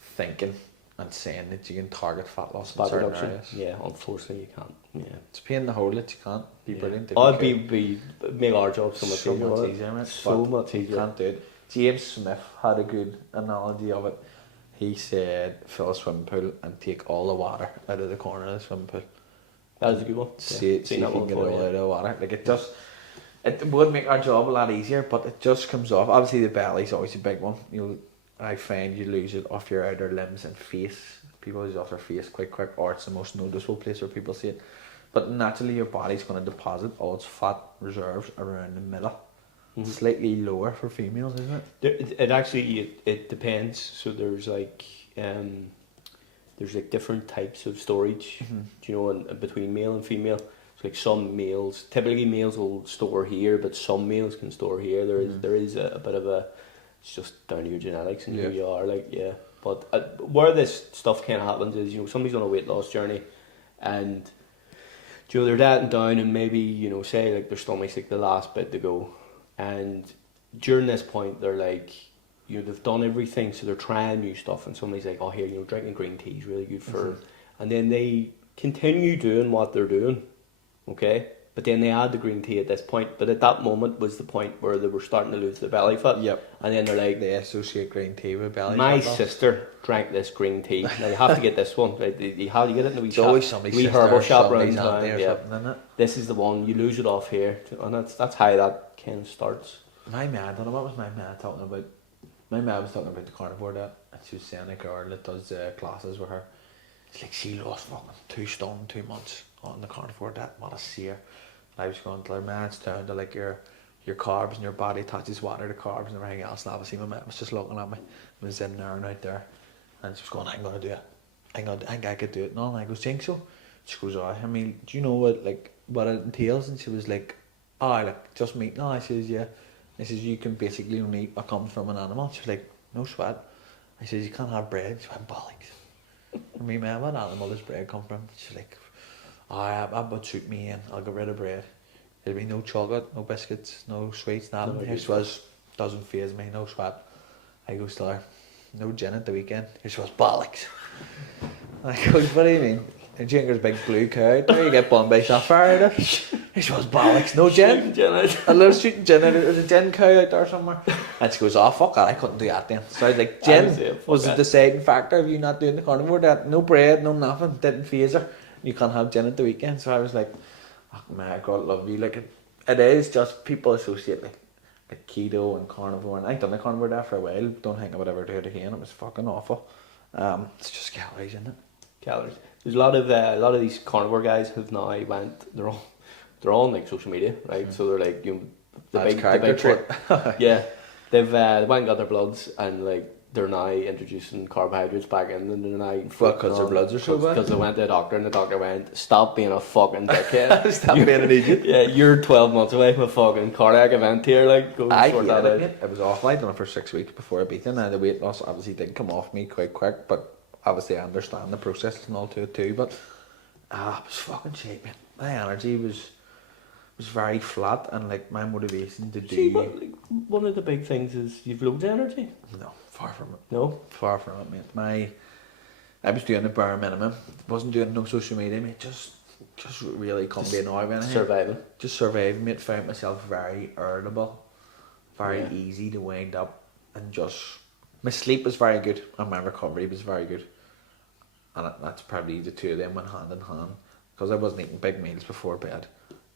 thinking and saying that you can target fat loss in Fat certain reduction. areas. Yeah, unfortunately, you can't. Yeah. It's a pain in the hole that you can't. Be Yeah. brilliant. If I'd you could. be make our job so much so easier. much wouldn't it? easier, mate. So but much you easier. can't do it. James Smith had a good analogy of it. He said, fill a swimming pool and take all the water out of the corner of the swimming pool. That was a good one. See if Seen you that can one get it before, all yeah. out of the water. Like it would make our job a lot easier, but it just comes off. Obviously, the belly's always a big one. I find you lose it off your outer limbs and face. People lose it off their face quite quick, or it's the most noticeable place where people see it. But naturally, your body's going to deposit all its fat reserves around the middle. Mhm. Slightly lower for females, isn't it? It actually it depends. So there's like different types of storage. Mm-hmm. Do you know, in between male and female. So like some males, typically males will store here, but some males can store here. There is a bit of a. It's just down to your genetics and who Yeah. you are. Like, yeah. But where this stuff kind of happens is, somebody's on a weight loss journey, and they're dieting down, and maybe say like their stomach's like the last bit to go, and during this point they're like, they've done everything, so they're trying new stuff, and somebody's like, oh here, drinking green tea is really good for, and then they continue doing what they're doing, okay. But then they add the green tea at this point. But at that moment was the point where they were starting to lose the belly fat. Yep. And then they're like, They associate green tea with belly my fat loss. sister drank this green tea. Now you have to get this one. Right? You have to get it in the wee It's shop. always somebody's wee sister herbal or shop around somebody's auntie town. or Yeah. something, isn't it? This is the one. You lose it off here, and that's how that kind of starts. My man, I don't know what was my man talking about. My man was talking about the carnivore diet, and she was saying a girl that does classes with her. It's like she lost fucking 2 stone in 2 months on the carnivore diet. What a seer! I was going to her, man, it's down to like your carbs and your body touches water to carbs and everything else. And obviously my man was just looking at me, was in there and out there, and she was going, I'm gonna do it. I think I could do it. And all, and I go, think so? She goes, oh, I mean, do you know what it entails? And she was like, oh, like just meat. No, I says, yeah. I says, you can basically only eat what comes from an animal. She was like, no sweat. I says, you can't have bread. She went, bollocks. I mean, man, what animal does bread come from? She's like, oh, that would suit me in. I'll get rid of bread. There'll be no chocolate, no biscuits, no sweets, nothing. No Here she was, doesn't faze me, no sweat. I goes to her, no gin at the weekend. Here she was, bollocks. I goes, what do you mean? And she there's a big blue cow out there, you get Bombay Sapphire out of it. Here she was, bollocks, no gin. A little shooting gin out, there's a gin cow out there somewhere. And she goes, oh fuck that, I couldn't do that then. So I was like, gin was the deciding factor of you not doing the carnivore diet. No bread, no nothing, didn't faze her. You can't have gin at the weekend. So I was like, oh man, God love you. Like it is just people associate like keto and carnivore, and I've done the carnivore diet for a while. Don't think I would ever do it again. It was fucking awful. It's just calories, isn't it? Calories. There's a lot of these carnivore guys who've now they're on like social media, right? So they're like the big short. Yeah, they've went and got their bloods, and like they're now introducing carbohydrates back in, and they're now because their bloods are so bad. Because they went to a doctor, and the doctor went, "Stop being a fucking dickhead. Stop being an idiot." Yeah, you're 12 months away from a fucking cardiac event here. Like, go I sort hated that out. it, mate. It was awful. I done it for 6 weeks before I beat it, and the weight loss obviously did come off me quite quick, but obviously I understand the process and all to it too, but it was fucking shit, man. My energy was very flat, and like my motivation to do... See, but, like, one of the big things is you've loads of energy. No, far from it. No? Far from it, mate. I was doing the bare minimum. Wasn't doing no social media, mate. Just really couldn't be annoyed with anything. Surviving. Just surviving, mate. Found myself very irritable, very Yeah. easy to wind up, and just... My sleep was very good, and my recovery was very good. And that's probably the two of them went hand in hand, because I wasn't eating big meals before bed,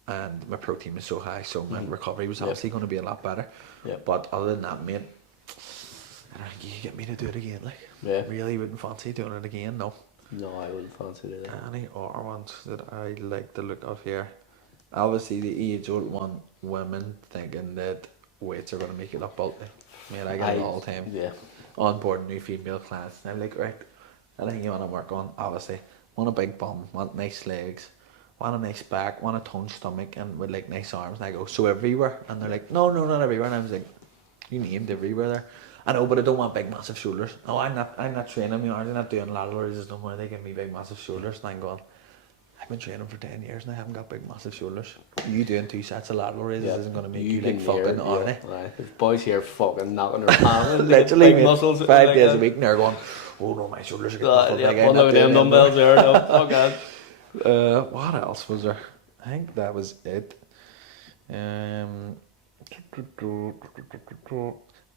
and my protein was so high, so my recovery was obviously going to be a lot better. Yeah. But other than that, mate, I don't think you could get me to do it again. Like, Yeah. really wouldn't fancy doing it again. No. No, I wouldn't fancy it. Any other ones that I like the look of here? Obviously, the age-old one, women thinking that weights are going to make you look bulky. Man, I get it all the time. Yeah. On board new female clients, and I'm like, right, anything you want to work on? Obviously, want a big bum, want nice legs, want a nice back, want a toned stomach, and with like nice arms. And I go, so everywhere? And they're like, no, not everywhere. And I was like, you named everywhere there. I know, but I don't want big, massive shoulders. No, I'm not training me. I'm not doing lateral raises no more. They give me big, massive shoulders, and I'm going, I've been training for 10 years and I haven't got big, massive shoulders. You doing 2 sets of lateral raises isn't going to make you like fucking on it. If boys here fucking knocking their hand, literally big muscles 5 days a week, and they're going, oh no, my shoulders are getting yeah, one of them dumbbells there. No, oh god. What else was there? I think that was it.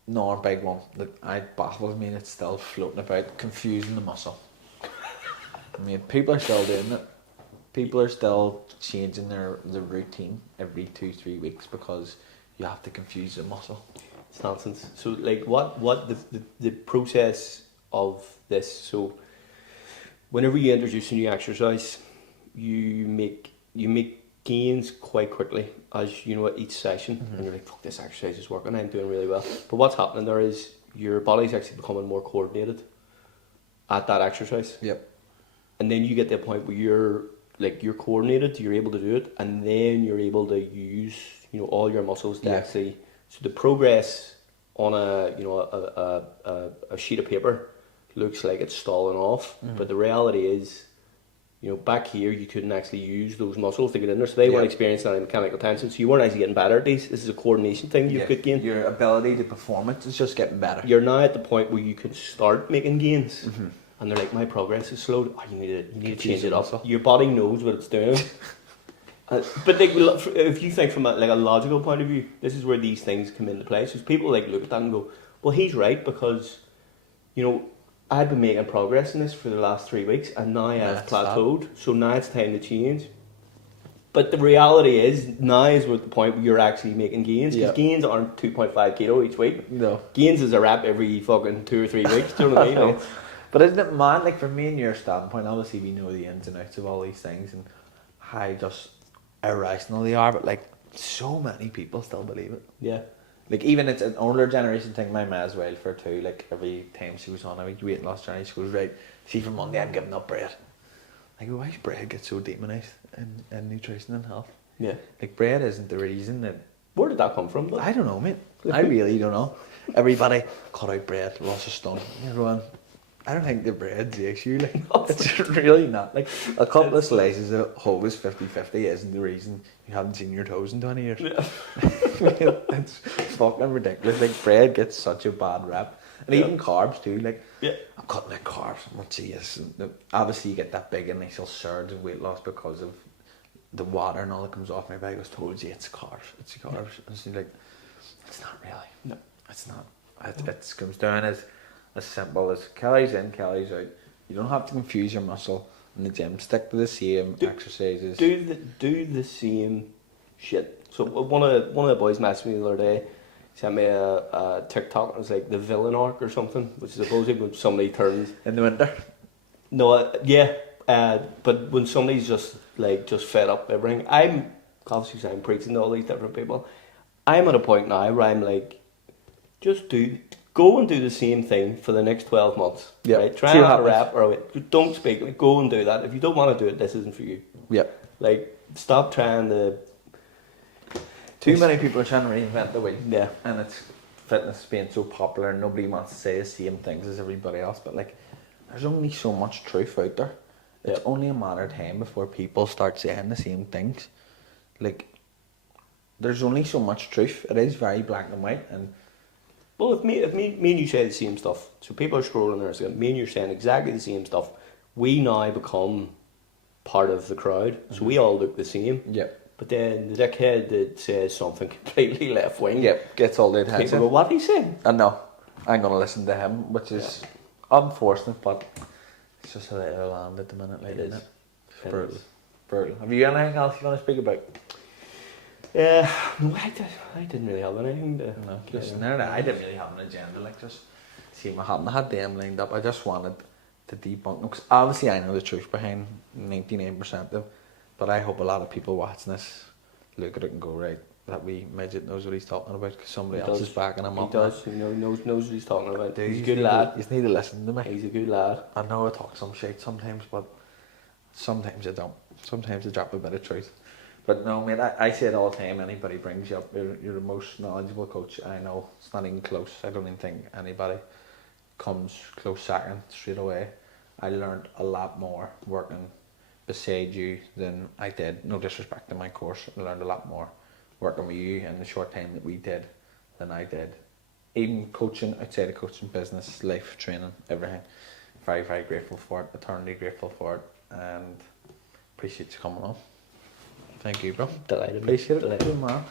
No, a big one that baffles me and it's still floating about, confusing the muscle. I mean, people are still doing it. People are still changing the routine every 2-3 weeks because you have to confuse the muscle. It's nonsense. So, like, what the process of this? So, whenever you introduce a new exercise, you make gains quite quickly as you know at each session, and you're like, fuck, this exercise is working. I'm doing really well. But what's happening there is your body's actually becoming more coordinated at that exercise. Yep. And then you get to a point where you're coordinated, you're able to do it, and then you're able to use, you know, all your muscles to actually. So the progress on a sheet of paper looks like it's stalling off, but the reality is, you know, back here you couldn't actually use those muscles to get in there, so they weren't experiencing any mechanical tension, so you weren't actually getting better at these. This is a coordination thing you could gain. Your ability to perform it is just getting better. You're now at the point where you can start making gains. And they're like, my progress is slowed. Oh, you need to change it up. Muscle. Your body knows what it's doing. But like, if you think from a logical point of view, this is where these things come into play. So people like look at that and go, well, he's right, because, you know, I've been making progress in this for the last 3 weeks, and now I've plateaued. So now it's time to change. But the reality is, now is at the point where you're actually making gains. Because gains aren't 2.5 kilo each week. No. Gains is a rep every fucking 2 or 3 weeks. Do you know what I mean? Like, but isn't it mad, like, from me and your standpoint, obviously we know the ins and outs of all these things and how just irrational they are, but like, so many people still believe it. Yeah. Like, even it's an older generation thing, my ma as well for too, like, every time she was on a weight loss journey, she goes, right, see, from Monday I'm giving up bread. I go, why does bread get so demonised in nutrition and health? Yeah. Like, bread isn't the reason that... Where did that come from, though? I don't know, mate. I really don't know. Everybody, cut out bread, lost a stone. You're going... I don't think the bread's the issue, like, it's really not. Like, a couple of slices of Hovis 50-50 isn't the reason you haven't seen your toes in 20 years. Yeah. It's fucking ridiculous. Like, bread gets such a bad rap. And even carbs too, like, I'm cutting out carbs. Let's see, obviously you get that big initial surge of weight loss because of the water and all that comes off my body. I was told you it's carbs. It's carbs. And she's like, it's not really. No, it's not. It comes down as simple as calories in, calories out. You don't have to confuse your muscle in the gym. Stick to the same exercises. Do the same shit. So one of the boys messaged me the other day. He sent me a TikTok. It was like the villain arc or something, which is supposedly when somebody turns in the winter. No, but when somebody's just fed up with everything. I'm preaching to all these different people. I'm at a point now where I'm like, go and do the same thing for the next 12 months. Yep. Right? Try not to rap or don't speak. Like, go and do that. If you don't want to do it, this isn't for you. Yep. Like, stop trying to. Too many people are trying to reinvent the wheel. Yeah. And it's fitness being so popular and nobody wants to say the same things as everybody else. But like, there's only so much truth out there. It's only a matter of time before people start saying the same things. Like, there's only so much truth. It is very black and white. And well, if me and you say the same stuff, so people are scrolling there, so me and you are saying exactly the same stuff, we now become part of the crowd, so we all look the same. Yeah. But then the dickhead that says something completely left wing, gets all the attention. People go, what he's saying? And no, I'm going to listen to him, which is unfortunate, but it's just a little land at the minute, like, isn't it? It's brutal. Have you anything else you want to speak about? No, I didn't really have anything to. No, I didn't really have an agenda. Like, just see what happened. I had them lined up. I just wanted to debunk them, because obviously I know the truth behind 99% of them, but I hope a lot of people watching this look at it and go, right, that wee midget knows what he's talking about, because somebody else is backing him up. He does, you know, knows what he's talking about. Dude, He's a good lad. You just need to listen to me. He's a good lad. I know I talk some shit sometimes, but sometimes I don't. Sometimes I drop a bit of truth. But no, mate, I say it all the time. Anybody brings you up, you're the most knowledgeable coach I know. It's not even close. I don't even think anybody comes close second straight away. I learned a lot more working beside you than I did. No disrespect to my course. I learned a lot more working with you in the short time that we did than I did. Even coaching, outside of coaching, business, life, training, everything. Very, very grateful for it. Eternally grateful for it. And appreciate you coming on. Thank you, bro. Delighted. Appreciate it. Delighted. Good man.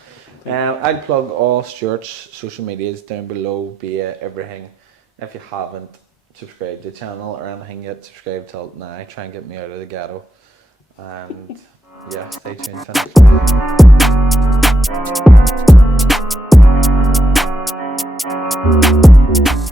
I'll plug all Stuart's social medias down below, via everything. If you haven't subscribed to the channel or anything yet, subscribe till now. Try and get me out of the ghetto. And yeah, stay tuned for next.